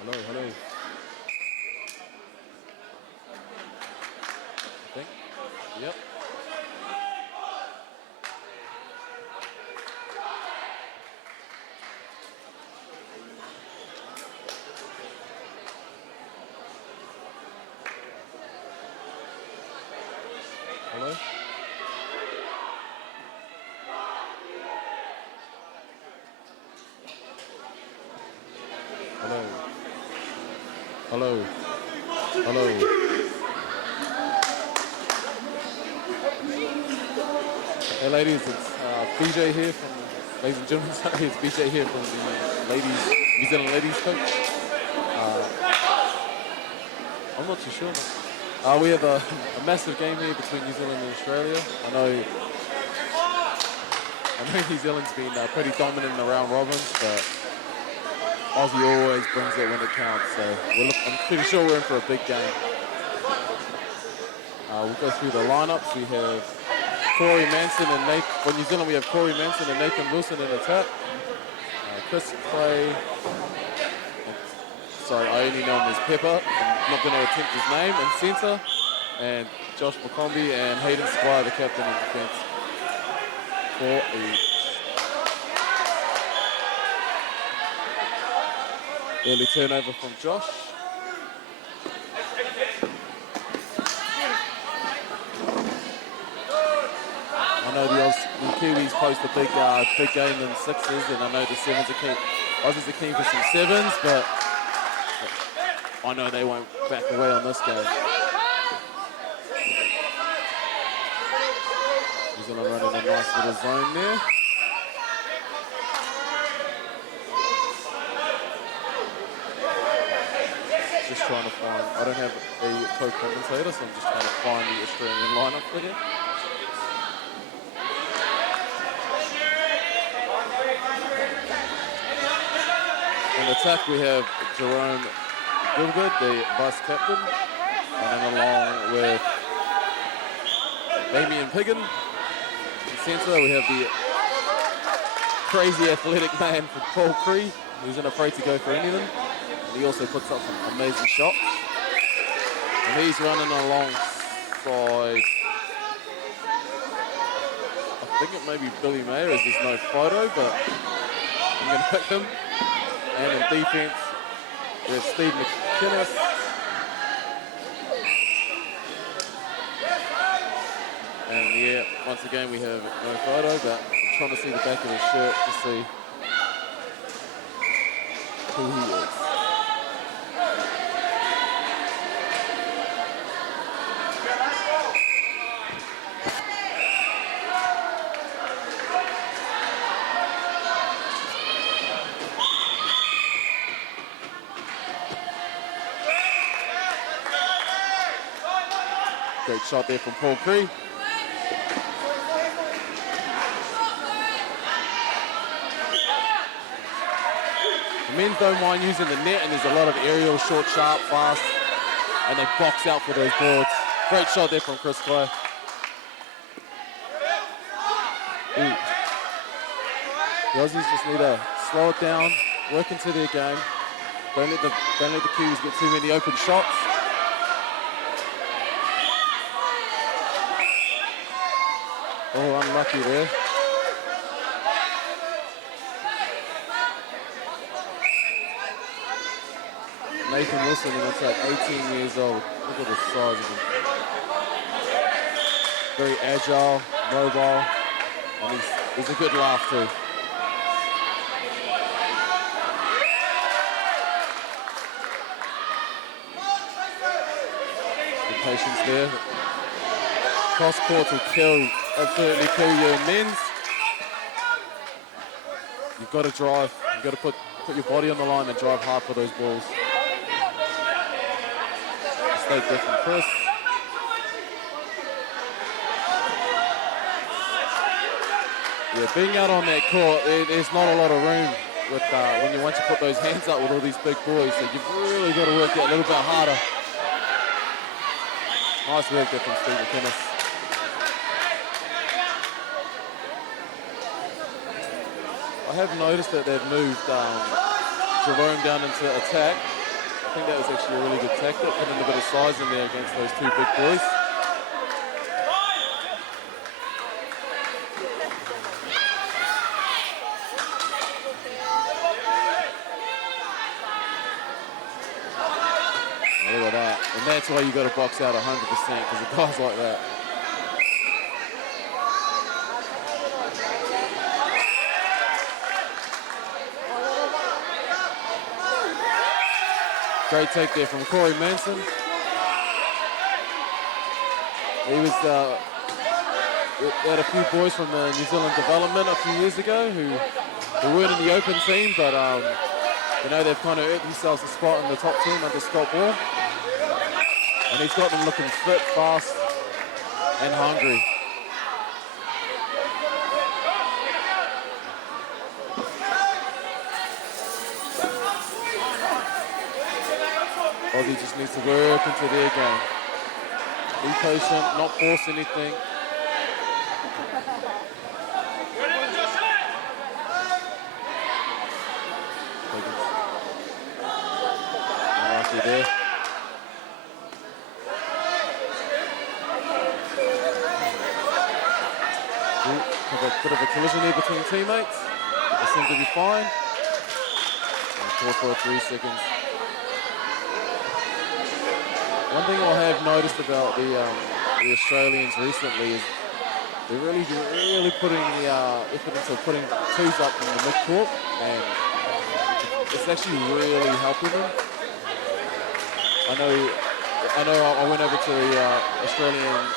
Hello, hello. I think. Yep. Hello. Hello. Hello. Hello. Hey ladies, it's BJ here from, ladies and gentlemen, sorry, it's BJ here from the New Zealand ladies coach. I'm not too sure. We have a massive game here between New Zealand and Australia. I know New Zealand's been pretty dominant in the round robins, but Aussie always brings it when it counts. So I'm pretty sure we're in for a big game. We'll go through the lineups. We have Corey Manson and Nathan. For New Zealand, we have Corey Manson and Nathan Wilson in attack. Chris Clay. Sorry, I only know him as Pepper. I'm not going to attempt his name. In centre, and Josh McCombie and Hayden Squire, the captain in defence. For each. Early turnover from Josh. I know the Kiwis post a big game in 6's, and I know the 7's are keen. Aussies are keen for some 7's, but I know they won't back away on this game. New Zealand running a nice little zone there. Just trying to find, I don't have a co-commentator, so I'm just trying to find the Australian lineup for him. In attack, we have Jerome Gilbert, the vice captain, and then along with Damien Piggin. In centre, we have the crazy athletic man from Paul Cree, who's not afraid to go for anything. And he also puts up some amazing shots. And he's running alongside, I think it may be Billy Mayer, as there's no photo, but I'm going to pick him. And in defense, there's Steve McInnes. And yeah, once again, we have no photo, but I'm trying to see the back of his shirt to see who he is. Great shot there from Paul Cree. The men don't mind using the net, and there's a lot of aerial, short, sharp, fast, and they box out for those boards. Great shot there from Chris Clay. Ooh. The Aussies just need to slow it down, work into their game. Don't let the Kiwis get too many open shots. Oh, unlucky there. Nathan Wilson, and it's like 18 years old. Look at the size of him. Very agile, mobile, and he's a good laugh too. Good patience there. Cross court will absolutely kill you in men's. You've got to drive. You've got to put your body on the line and drive hard for those balls. Mistake there from Chris. Yeah, being out on that court, there's not a lot of room with when you want to put those hands up with all these big boys. So you've really got to work that a little bit harder. Nice work there from Steve McInnes. I have noticed that they've moved Jerome down into attack. I think that was actually a really good tactic, putting a bit of size in there against those two big boys. Oh, look at that. And that's why you got to box out 100%, because of guys like that. Great take there from Corey Manson. He was had a few boys from the New Zealand development a few years ago who weren't in the open team, but you know, they've kind of earned themselves a spot in the top team under Scott Ball. And he's got them looking fit, fast, and hungry. Aussie just needs to work into their game. Be patient, not force anything. Unlucky there. Have a bit of a collision here between teammates. They seem to be fine. And 4 for 3 seconds. One thing I have noticed about the Australians recently is they're really putting the effort into putting twos up in the mid-court, and it's actually really helping them. I know I went over to the Australian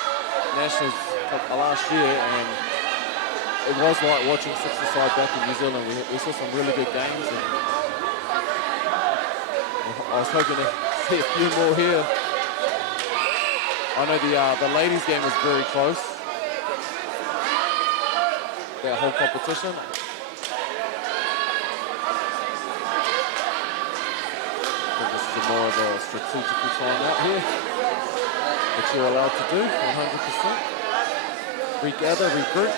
Nationals last year, and it was like watching 6's side back in New Zealand. We saw some really good games, and I was hoping to see a few more here. I know the ladies' game was very close, that whole competition. think this is more of a strategical timeout here that you're allowed to do 100%. Regather, regroup.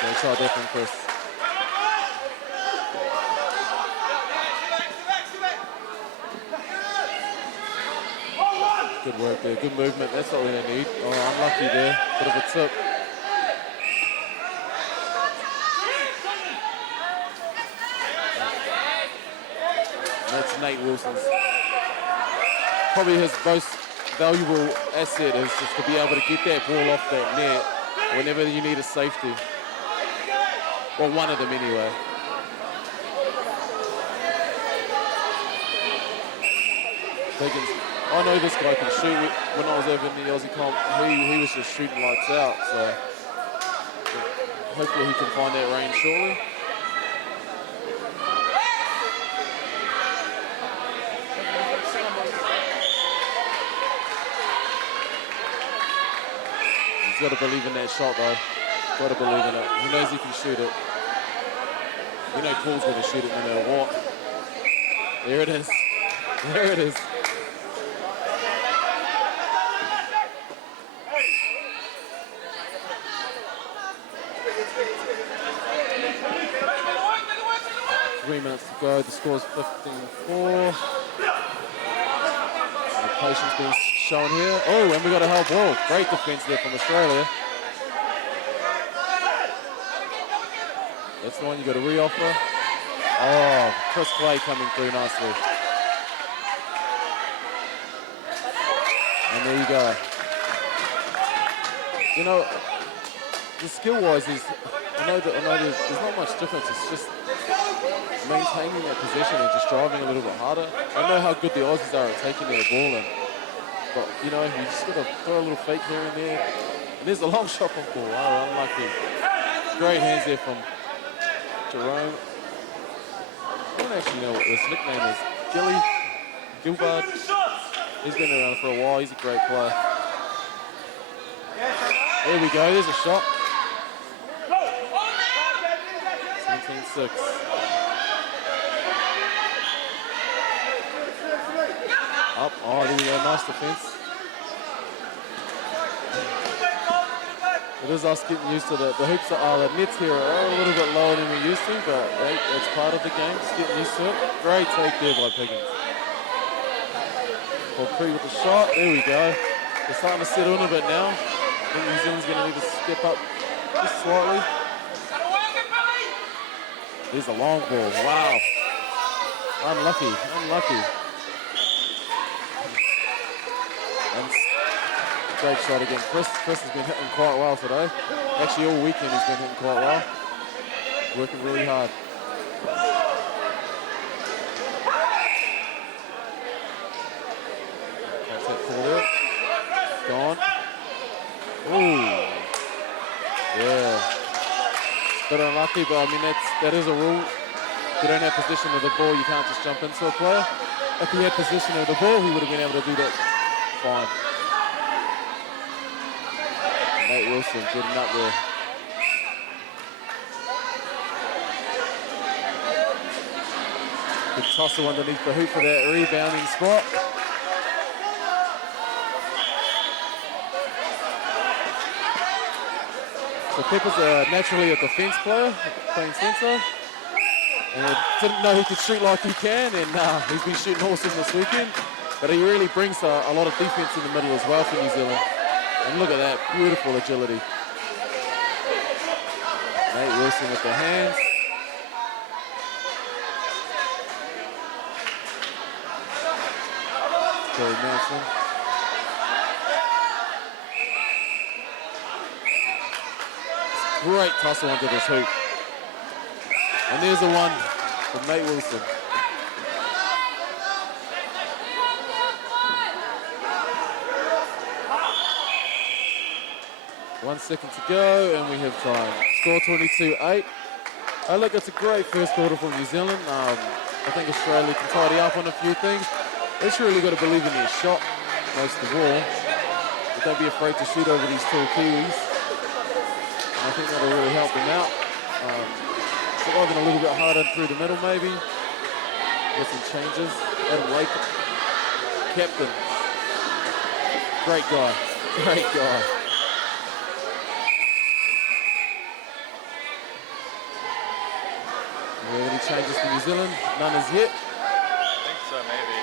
Great shot there from Chris. Good work there, good movement. That's what we need. Oh, unlucky there. Bit of a tip. That's Nate Wilson's. Probably his most valuable asset is just to be able to get that ball off that net whenever you need a safety. Well, one of them anyway. Higgins. I know this guy can shoot. When I was over in the Aussie comp, he was just shooting lights out, so hopefully he can find that range shortly. He's got to believe in that shot though. Got to believe in it. He knows he can shoot it. We know Paul's going to shoot it no matter what. There it is. There it is. Minutes to go. The score's 15-4. The patience being shown here. Oh, and we got a hell ball. Great defense there from Australia. That's the one you got to re-offer. Oh, Chris Clay coming through nicely. And there you go. You know, the skill-wise is, I know there's not much difference. It's just maintaining that possession and just driving a little bit harder. I know how good the Aussies are at taking their ball in, but you know, you just got to throw a little fake here and there. And there's a long shot from Paul. Oh, unlucky. Great hands there from Jerome. I don't actually know what his nickname is. Gilbert. He's been around for a while. He's a great player. There we go. There's a shot. 17-6. Up. Oh, there we go. Nice defense. It is us getting used to the hoops. The nets here are a little bit lower than we're used to, but hey, it's part of the game. Just getting used to it. Great take there by Piggins. Paul Cree with the shot. There we go. They're starting to settle in a bit now. I think New Zealand's going to need to step up just slightly. There's a long ball. Wow. Unlucky. Unlucky. And great shot again. Chris has been hitting quite well today. Actually, all weekend he's been hitting quite well. Working really hard. That's that call there. Gone. Ooh. Yeah. Bit unlucky, but I mean, that is a rule. If you don't have possession of the ball, you can't just jump into a player. If he had possession of the ball, he would have been able to do that fine. Nate Wilson getting up there. Good tussle underneath the hoop for that rebounding spot. So Pepper's naturally a defense player, playing center. And didn't know he could shoot like he can, and he's been shooting awesome this weekend. But he really brings a lot of defense in the middle as well for New Zealand. And look at that, beautiful agility. Nate Wilson with the hands. Terry Manson. Great tussle into this hoop. And there's the one from Nate Wilson. One second to go, and we have time. Score 22-8. Look, it's a great first quarter for New Zealand. I think Australia can tidy up on a few things. They just really got to believe in their shot, most of all. don't be afraid to shoot over these tall Kiwis. And I think that'll really help them out. Surviving a little bit harder through the middle, maybe. Get some changes. Adam Lake, captain. Great guy. Great guy. Do we have any changes for New Zealand? None as yet. I think so, maybe.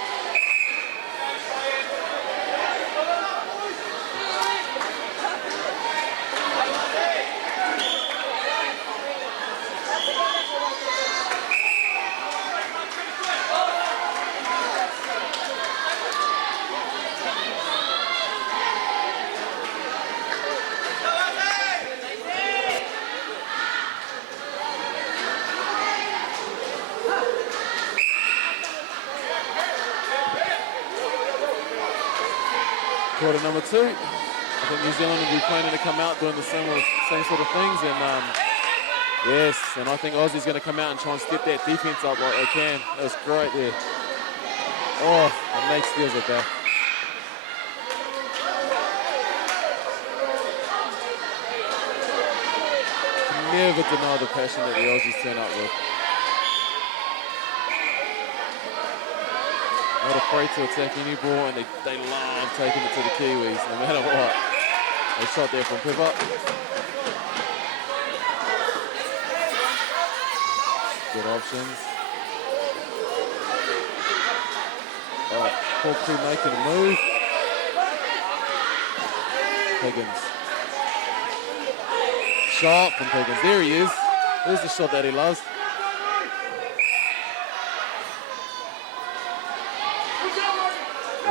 Quarter number 2. I think New Zealand will be planning to come out doing the same sort of things. And yes, and I think Aussie's going to come out and try and step that defense up like they can. That was great there. Oh, and Nate steals it back. Can never deny the passion that the Aussies turn up with. Not afraid to attack any ball, and they love taking it to the Kiwis, no matter what. They shot there from Pippa. Good options. Oh, Paul Crew making a move. Higgins. Shot from Higgins. There he is. There's the shot that he loves.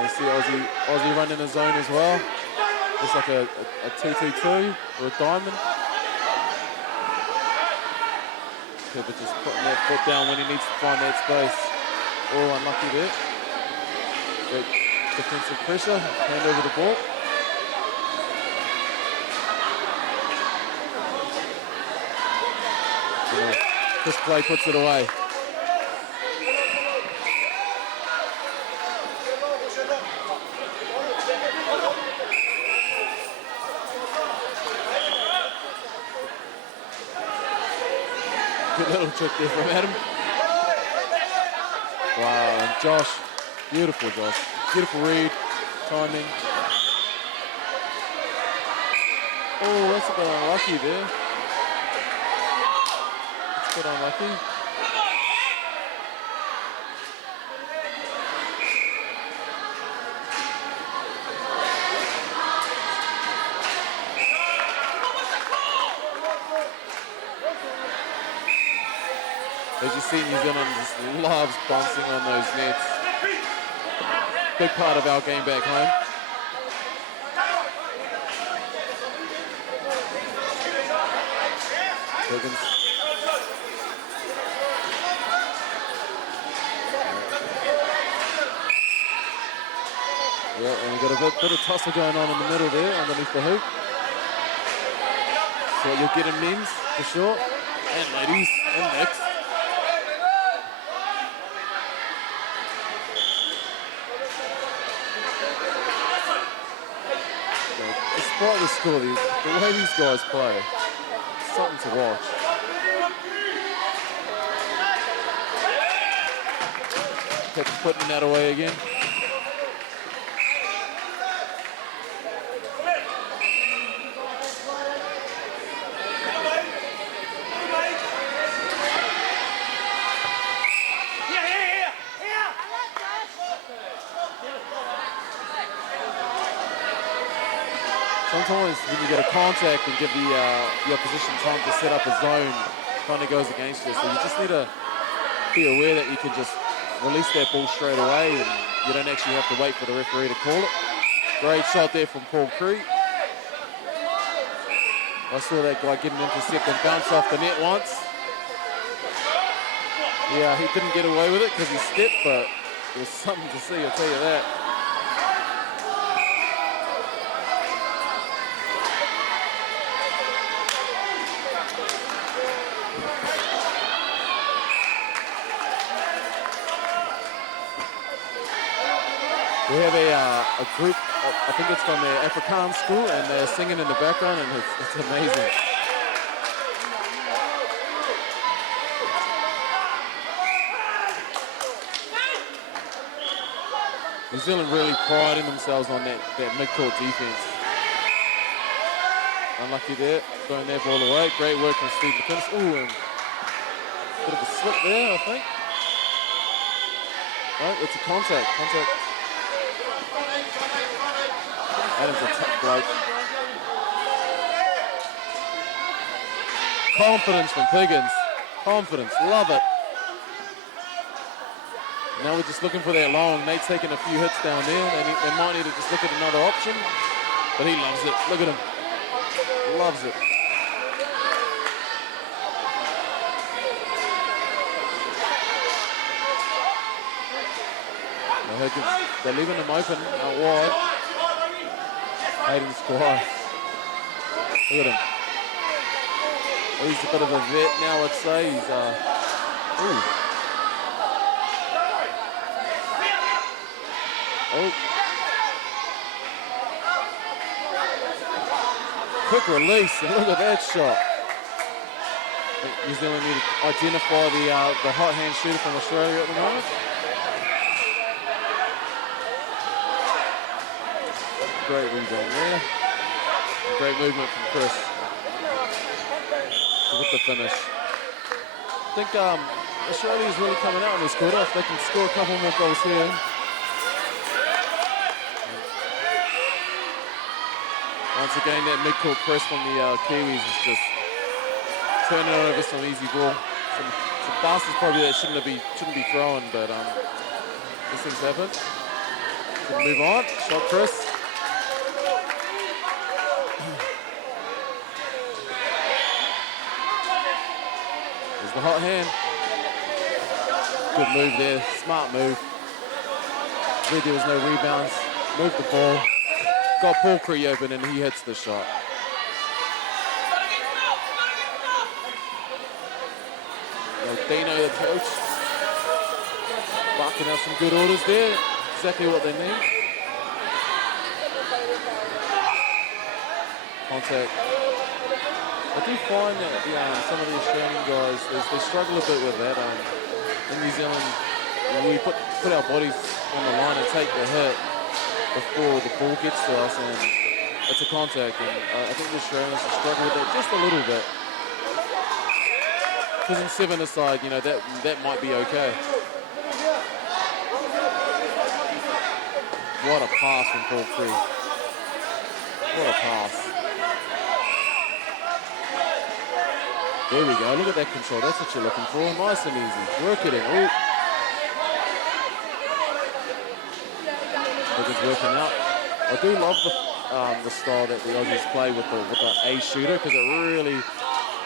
You see Aussie running a zone as well. It's like a 2-2-2 or a diamond. Pippa just putting that foot down when he needs to find that space. Oh, unlucky there. Great defensive pressure. Hand over the ball. This play puts it away. Good little trick there from Adam. Wow, and Josh, beautiful Josh. Beautiful read, timing. Oh, that's a bit unlucky there. That's a bit unlucky. As you see, New Zealand just loves bouncing on those nets. Big part of our game back home. Higgins. Yeah, and we've got a bit of tussle going on in the middle there, underneath the hoop. So you'll get in men's, for sure. And ladies, and next. Despite the score, the way these guys play, it's something to watch. Kept putting that away again. Sometimes when you get a contact and give the opposition time to set up a zone, kind of goes against you. So you just need to be aware that you can just release that ball straight away and you don't actually have to wait for the referee to call it. Great shot there from Paul Cree. I saw that guy get an intercept and bounce off the net once. Yeah, he didn't get away with it because he stepped, but it was something to see, I'll tell you that. We have a group, I think it's from the Afrikaans school, and they're singing in the background, and it's amazing. New Zealand really priding themselves on that mid-court defense. Unlucky there, throwing that ball away. Great work from Steve McInnes. Ooh, and a bit of a slip there, I think. Oh, it's a contact. Adam's a tough bloke. Confidence from Piggins. Confidence, love it. Now we're just looking for that long. Nate's taking a few hits down there. They might need to just look at another option. But he loves it. Look at him. Loves it. They're leaving him open out wide. Hayden Squire. Look at him. He's a bit of a vet now, I'd say. He's ooh. Oh. Quick release, and look at that shot. New Zealand need to identify the hot hand shooter from Australia at the moment. Great rebound there. Great movement from Chris with the finish. I think Australia is really coming out in this quarter. If they can score a couple more goals here. Once again, that mid-court press from the Kiwis is just turning over some easy ball. Some passes probably that shouldn't be thrown, but these things happen. So move on. Shot Chris. There's the hot hand. Good move there. Smart move. There was no rebounds. Moved the ball. Got Paul Cree open and he hits the shot. Dino, the coach, barking out some good orders there. Exactly what they need. Contact. I do find that some of the Australian guys, they struggle a bit with that. In New Zealand, we put our bodies on the line and take the hit before the ball gets to us, and it's a contact. And I think the Australians struggle with that just a little bit. Because in 7-a-side, that might be okay. What a pass from Paul Cree. What a pass. There we go. Look at that control. That's what you're looking for. Nice and easy. Work it in. Ooh. Look, it's working out. I do love the style that the Aussies play with the A shooter, because it really...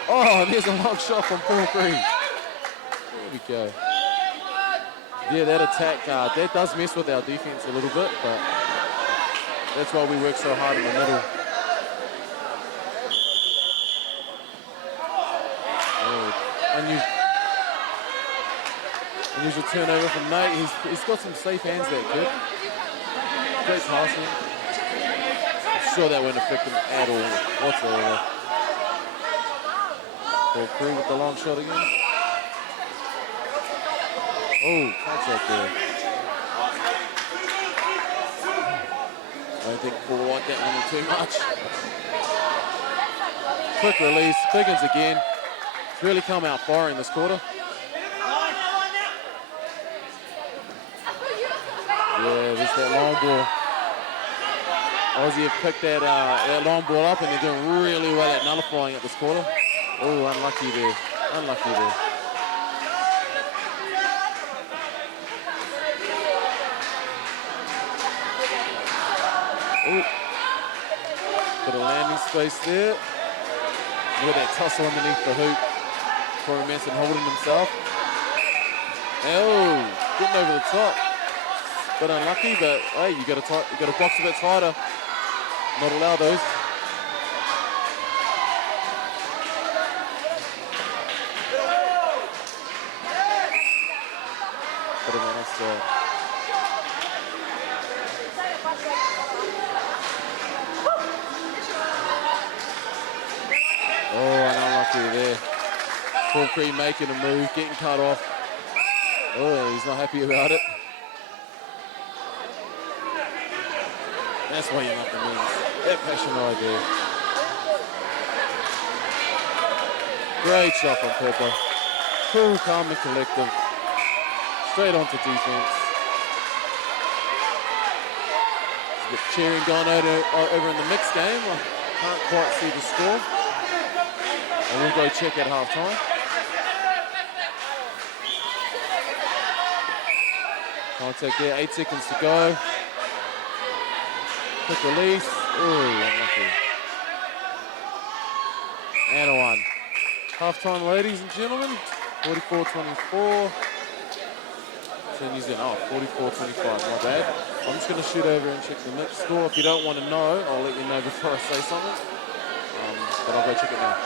Oh, there's a long shot from Paul Cree. There we go. Yeah, that attack, that does mess with our defense a little bit, but that's why we work so hard in the middle. Unusual turnover from Nate. He's got some safe hands, that kid. Great passing. I'm sure that won't affect him at all whatsoever. Paul Cree with the long shot again. Oh, contact there. I don't think Paul liked that one too much. Quick release. Piggins again. It's really come out firing this quarter. Yeah, there's that long ball. Aussie have picked that long ball up, and they're doing really well at nullifying it this quarter. Oh, unlucky there. Unlucky there. Oh. Bit of landing space there. Look at that tussle underneath the hoop. Corey Manson holding himself. Oh, getting over the top. Bit unlucky, but hey, you got to box a bit tighter. Not allow those. Paul Cree making a move, getting cut off. Oh, he's not happy about it. That's why you're not the wins. That passion right there. Great shot from Pepper. Cool, calm and collective. Straight onto defense. With cheering going over in the mixed game. I can't quite see the score. And we'll go check at halftime. Contact there, 8 seconds to go. Quick release. Ooh, unlucky. And a one. Halftime, ladies and gentlemen. 44-24. So New Zealand, 44-25, my bad. I'm just going to shoot over and check the mixed score. If you don't want to know, I'll let you know before I say something. But I'll go check it now.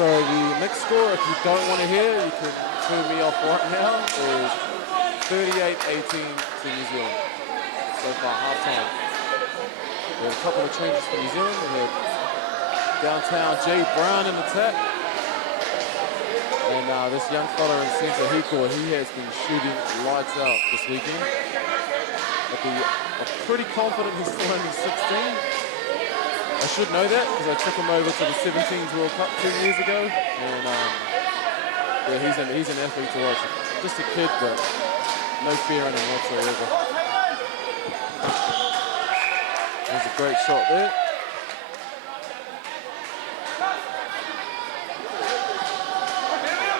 So the mixed score, if you don't want to hear, you can turn me off right now, is 38-18 to New Zealand. So far, halftime. We had a couple of changes for New Zealand. We had downtown Jay Brown in attack. And this young fella in centre, Hiko, he has been shooting lights out this weekend. I'm pretty confident he's still only 16. I should know that because I took him over to the 17s World Cup 2 years ago. And yeah, he's an athlete to watch. Just a kid, but no fear in him whatsoever. There's a great shot there.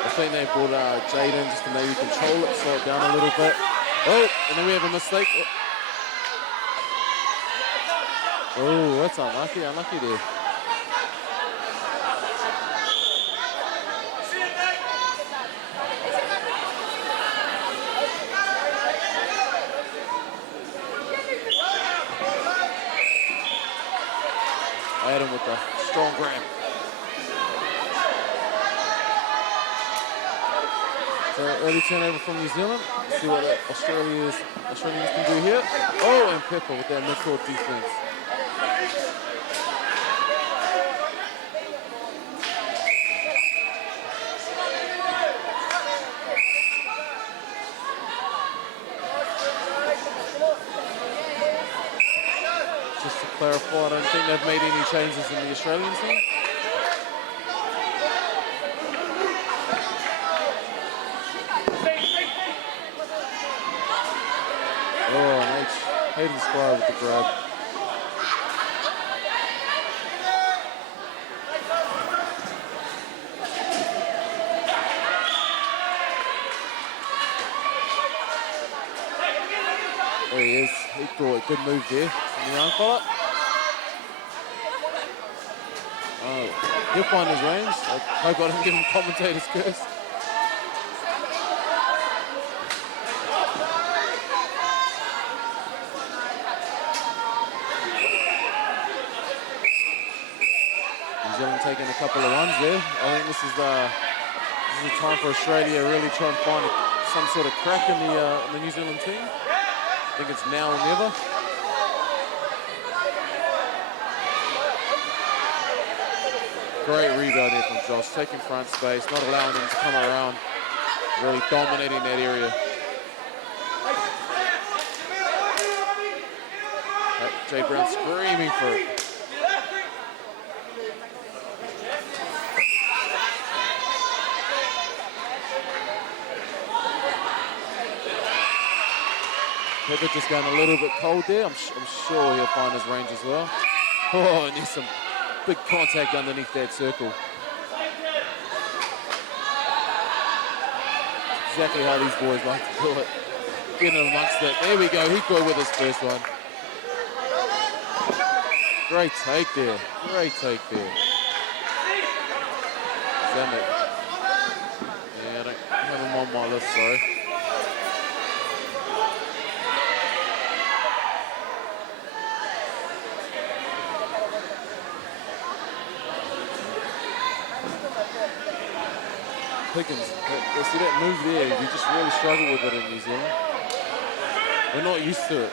I think they brought Jaden just to maybe control it, slow it down a little bit. Oh, and then we have a mistake. Oh, that's unlucky there. I had him with a strong grab. So early turnover from New Zealand. See what the Australians can do here. Oh, and Pepper with that midcourt defense. Just to clarify, I don't think they've made any changes in the Australian team. Oh, and Hayden Squire with the grab. There he is. He thought a good move there from the young fella. Oh, he'll find his range. I hope I don't give him commentator's curse. New Zealand taking a couple of runs there. I think this is the time for Australia to really try and find some sort of crack in the New Zealand team. think it's now or never. Great rebound there from Josh, taking front space, not allowing them to come around, really dominating that area. Jay Brown screaming for it. Pepper just going a little bit cold there. I'm sure he'll find his range as well. Oh, and there's some big contact underneath that circle. Exactly how these boys like to do it. Getting amongst it. There we go. Hikoi with his first one. Great take there. Great take there. Zamek. Yeah, I don't have him on my list, sorry. Pickens, see that move there, we just really struggle with it in New Zealand. We're not used to it.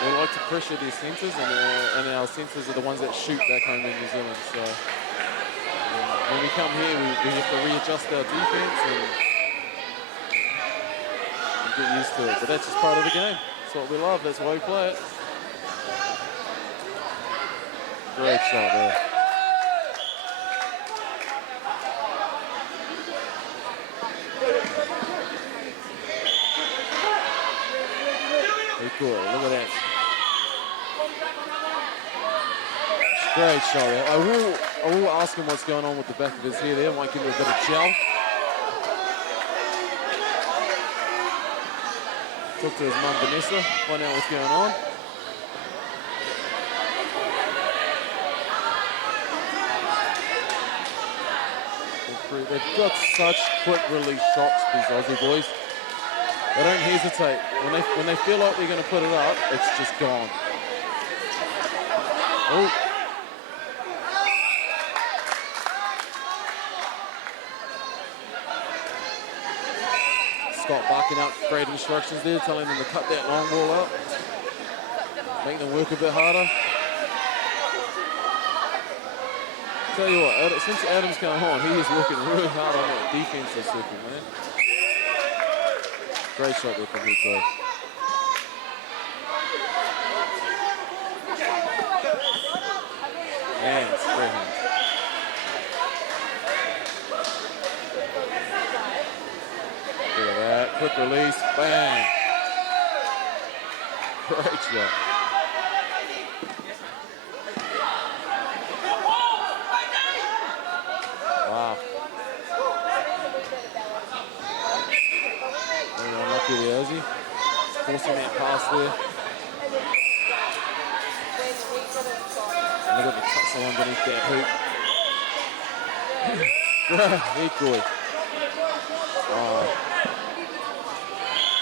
We like to pressure their centres, and our centres are the ones that shoot back home in New Zealand. So when we come here, we have to readjust our defence and get used to it. But that's just part of the game. That's what we love, that's why we play it. Great shot there. Cool. Look at that. Great shot there. I will ask him what's going on with the back of his hair there. I might give him a bit of gel. Talk to his mum, Vanessa, find out what's going on. They've got such quick release shots, these Aussie boys. They don't hesitate. When they feel like they're going to put it up, it's just gone. Oh. Scott barking out great instructions there, telling them to cut that long ball out. Make them work a bit harder. Tell you what, since Adam's come on, he is working really hard on that defensive circle, man. Great shot there from Hikoi. Man, it's great hands. Look at that, quick release, bang. Great shot. Wow. Unlucky there, Ozzy. Forcing that pass there. And look at the tussle underneath that hoop. Hikoi. Oh.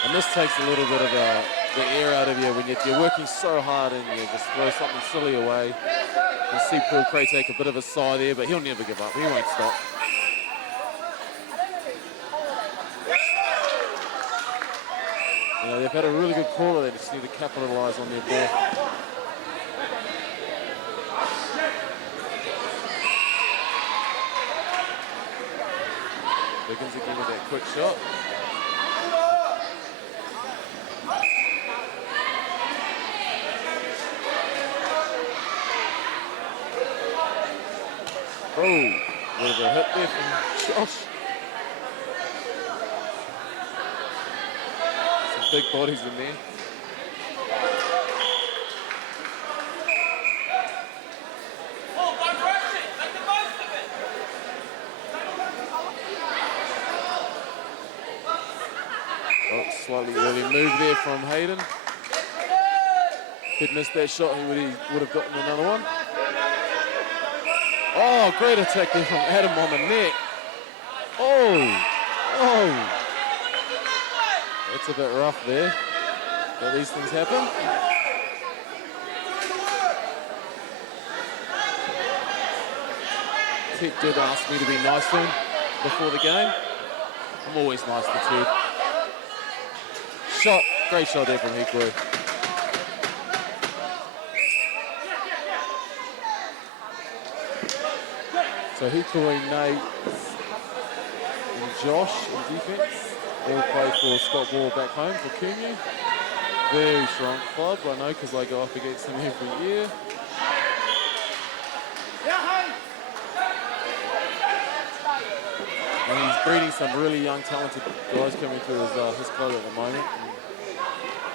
And this takes a little bit of the air out of you when you're working so hard and you just throw something silly away. You see Paul Cray take a bit of a sigh there, but he'll never give up. He won't stop. You know, they've had a really good caller. They just need to capitalise on their ball. Biggins again with that quick shot. Oh, bit of a hit there from Josh. Some big bodies in there. Oh, slightly early move there from Hayden. He'd missed that shot, he would have gotten another one. Oh, great attack there from Adam on the net. Oh. That's a bit rough there, but these things happen. Ted did ask me to be nice to him before the game. I'm always nice to Ted. Shot Great shot there from Hikui. So Hikui, Nate, and Josh in defense. All play for Scott Ball back home for Kumu. Very strong club, I know, because I go up against them every year. And he's breeding some really young, talented guys coming through his club at the moment.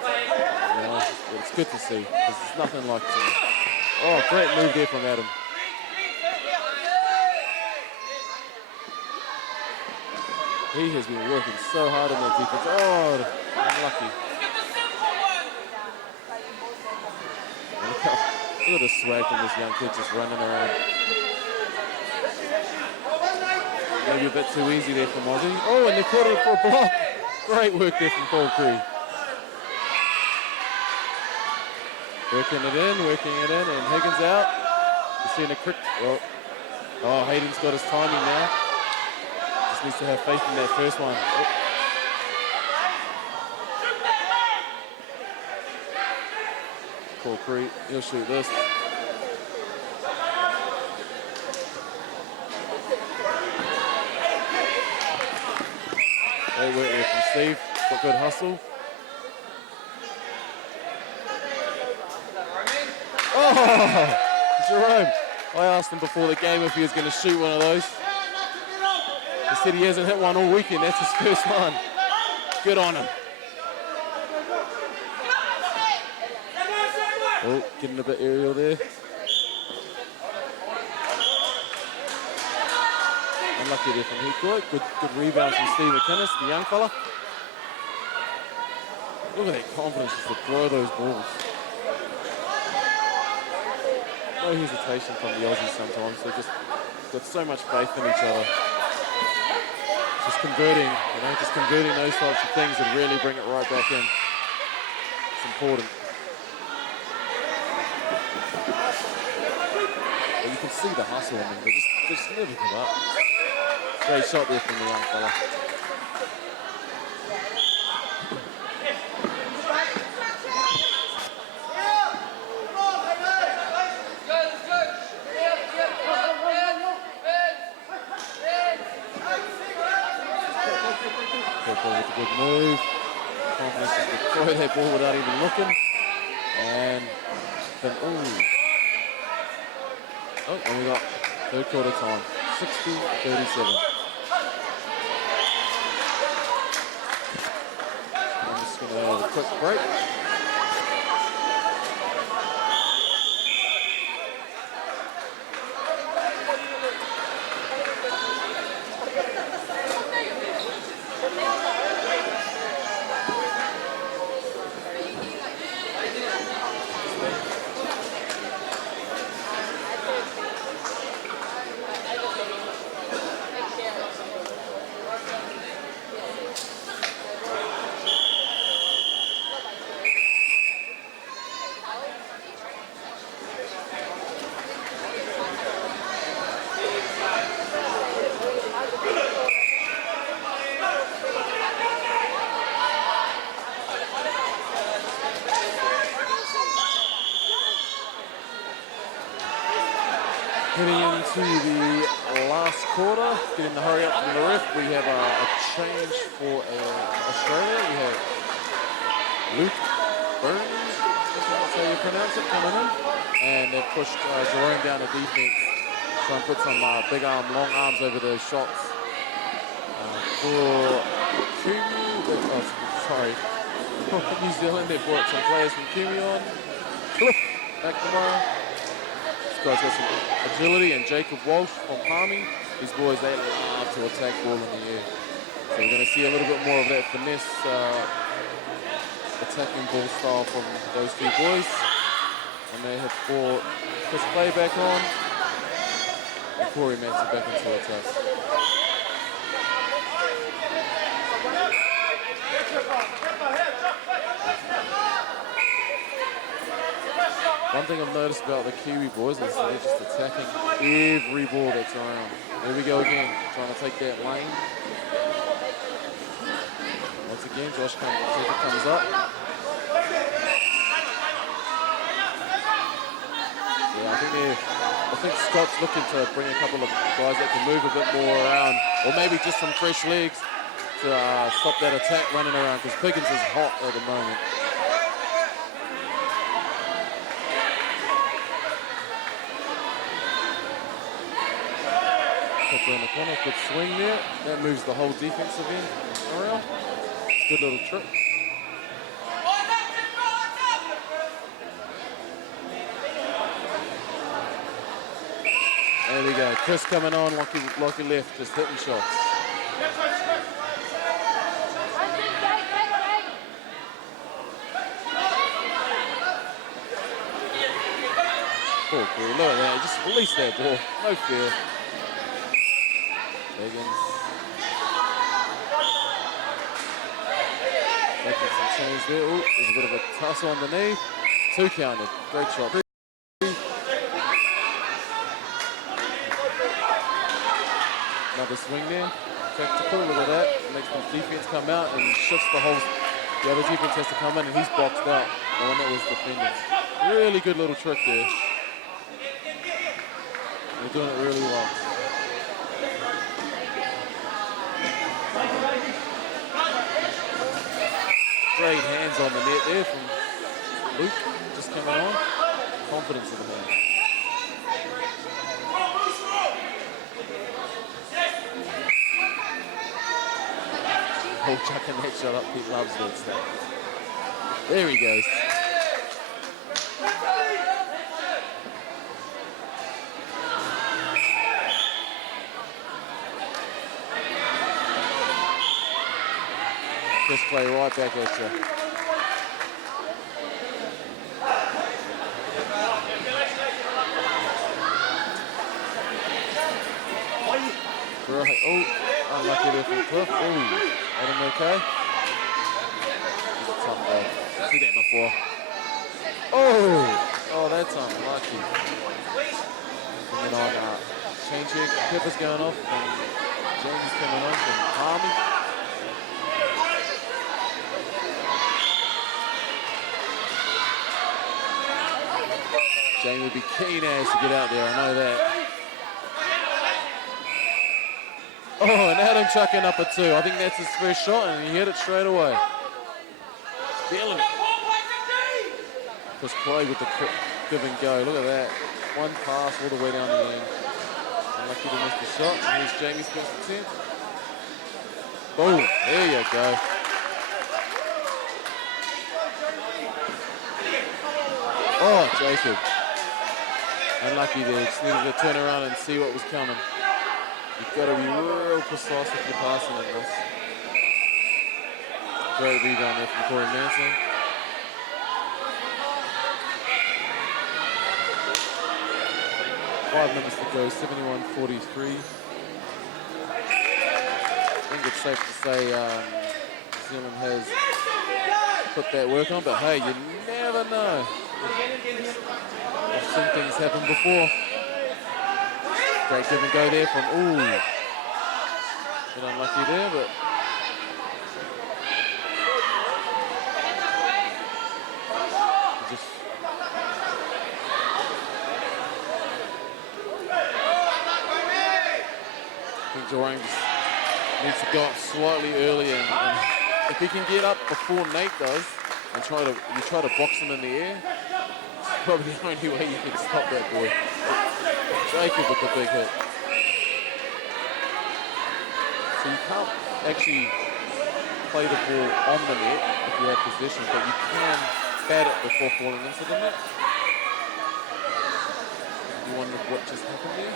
And, you know, it's good to see, because it's nothing like... Oh, great move there from Adam. He has been working so hard in that defense. Oh, unlucky. Look at the swag from this young kid just running around. Maybe a bit too easy there from Aussie. Oh, and they caught it for a block. Great work there from Paul Cree. Working it in, and Higgins out. You're seeing a quick... Oh, Hayden's got his timing now. Just needs to have faith in that first one. Oh. Paul Cree, he'll shoot this. Great work there from Steve. Got good hustle. Oh, Jerome. I asked him before the game if he was going to shoot one of those. He said he hasn't hit one all weekend. That's his first one. Good on him. Oh, getting a bit aerial there. Unlucky there from Hikui. Good rebound from Steve McInnes, the young fella. Look at that confidence just to throw those balls. No hesitation from the Aussies sometimes. They just got so much faith in each other. Just converting, just converting those types of things and really bring it right back in. It's important. But you can see the hustle in them. They just never give up. Great shot there from the young fella. With a good move. Confidence just to throw that ball without even looking. And then, and we got third quarter time. 60-37. I'm just going to have a quick break. Heading into the last quarter, getting the hurry up from the ref. We have a change for Australia. We have Luke Burns, that's how you pronounce it, coming in. And they've pushed Jerome down to defense. Try and put some big arm, long arms over those shots. For New Zealand, they've brought some players from Kumu on. Cliff back tomorrow. Guys got some agility, and Jacob Walsh from Palmy. These boys, they love to attack ball in the air. So we're going to see a little bit more of that finesse attacking ball style from those two boys. And they have brought Chris Clay back on and Corey Manson back into a test. One thing I've noticed about the Kiwi boys is they're just attacking every ball that's around. There we go again, trying to take that lane. Once again, Josh comes up. Yeah, I think Scott's looking to bring a couple of guys that can move a bit more around, or maybe just some fresh legs to stop that attack running around, because Pickens is hot at the moment. Puts her in the corner, good swing there. That moves the whole defensive end around. Good little trick. There we go. Chris coming on, Lockie left, just hitting shots. Poor Corey, look at that. Just release that ball. No fear. Higgins. Making some change there. Ooh, there's a bit of a tussle underneath. 2 counted. Great shot. Another swing there. Tactical, look at that. Makes the defense come out and shifts the whole. The other defense has to come in and he's boxed out. The one that was defending. Really good little trick there. They're doing it really well. Great hands on the net there from Luke, just coming on. Confidence of the man. Oh, chucking that shot up, he loves that stuff. There he goes. Just play right back at you. Right. Oh, unlucky there from Cliff. Oh, Adam okay? Tough ball. See that before. Oh, that's unlucky. Bring it on. Change here. Pepper's going off. And James is coming on from Harmy. Jamie would be keen as to get out there, I know that. Oh, and Adam chucking up a 2. I think that's his first shot, and he hit it straight away. Feeling it. Just play with the give and go. Look at that. One pass all the way down the end. Unlucky to miss the shot. And here's Jamie's first attempt. Boom. There you go. Oh, Jacob. Unlucky there. Just needed to turn around and see what was coming. You've got to be real precise if you're passing at this. Great rebound there from Corey Manson. Five minutes to go, 71-43. I think it's safe to say New Zealand has put that work on, but hey, you never know. I've seen things happen before. Great give and go there from, ooh. Bit unlucky there, but. Just. I think Jorang just needs to go up slightly earlier. And if he can get up before Nate does, and try to box him in the air, it's probably the only way you can stop that boy. Jacob with the big hit. So you can't actually play the ball on the net if you have possession, but you can bat it before falling into the net. You wonder what just happened there?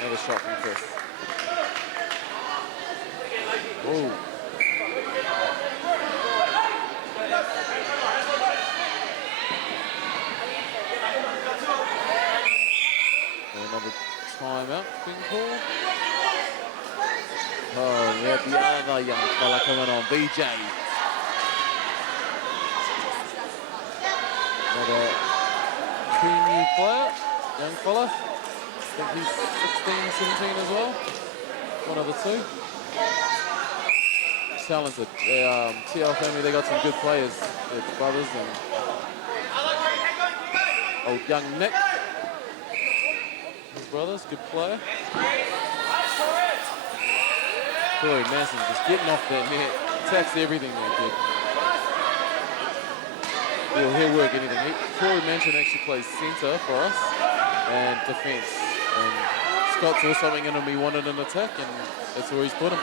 Another shot from Chris. Oh. Another timeout being called. Oh, we have the other young fella coming on, BJ. Another 2 new player, young fella. think he's 16, 17 as well. One of the two. Talented. TL family, they got some good players. Their brothers and old young Nick. His brothers, good player. Corey Manson just getting off that net. Attacks everything that kid. He'll work anything. Corey Manson actually plays centre for us and defence. And Scott saw something in him he wanted an attack, and that's where he's put him.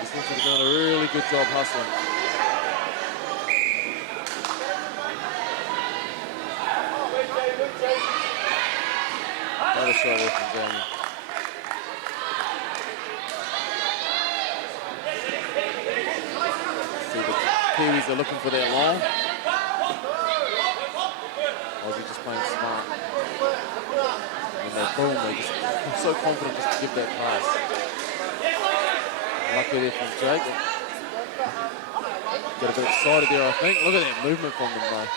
He seems to be doing a really good job hustling. Another shot there from Jamie. See, the Kiwis are looking for that long. Aussie just playing smart. And they boom, I'm so confident just to give that pass. Lucky there from Jake. Got a bit excited there, I think. Look at that movement from them, though.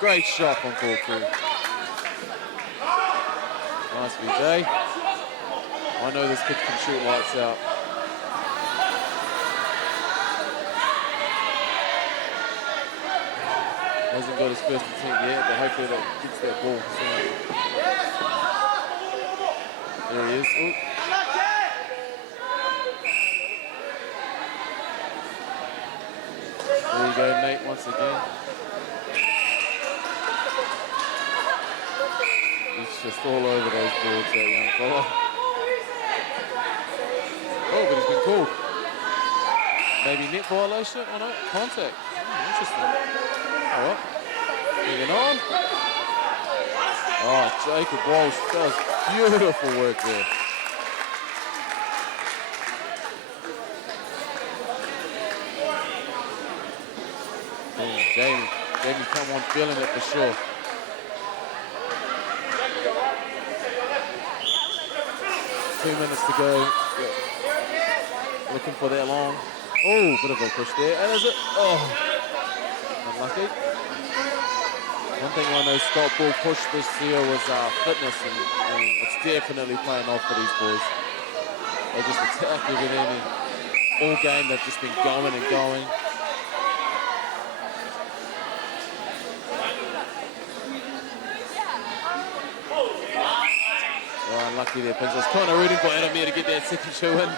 Great shot from Paul Crew. Nice VJ. I know this kid can shoot lights out. Hasn't got his first attempt yet, but hopefully that gets that ball soon. There he is. Ooh. There you go, Nate, once again. He's just all over those boards, that young fella. Oh, but he's been called. Maybe net violation or not? Contact. Interesting. All right. Moving on. Oh, Jacob Walsh does beautiful work there. Jamie's come on feeling it for sure. Two minutes to go. Looking for that long. Oh, bit of a push there. And is it? Oh, unlucky. One thing I know Scott Ball pushed this year was fitness, and it's definitely playing off for these boys. They just attack everything, and all game they've just been going and going. Oh, unlucky there, Pigs. I was kind of rooting for Adamir to get that second shoe in.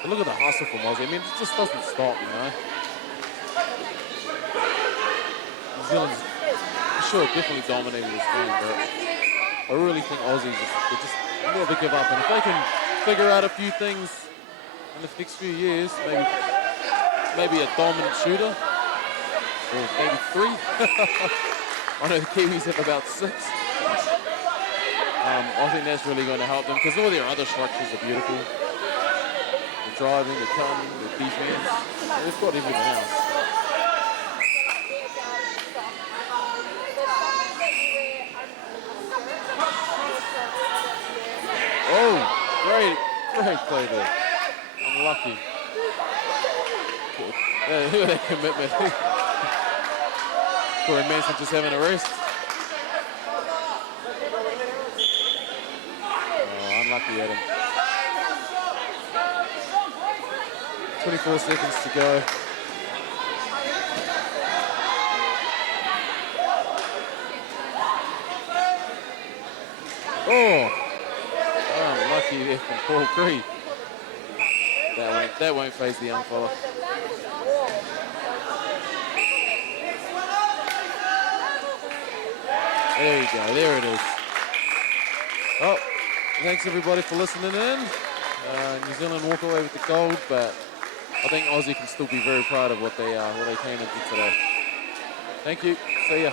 But look at the hustle from Aussie. I mean, it just doesn't stop, you know. New Zealand's, for sure, definitely dominated this game, but I really think Aussies, they just never give up. And if they can figure out a few things in the next few years, maybe a dominant shooter, or maybe 3. I know the Kiwis have about 6. I think that's really going to help them because all their other structures are beautiful. The driving, the cutting, the defense, they've got everything else. Oh, great play there. Unlucky. Look at that commitment. Corey Manson just having a rest. Oh, unlucky at him. 24 seconds to go. Oh, unlucky there from Paul Cree. That won't faze the young fella. There you go, there it is. Well, thanks everybody for listening in. New Zealand walk away with the gold, but I think Aussie can still be very proud of what they came into today. Thank you, see ya.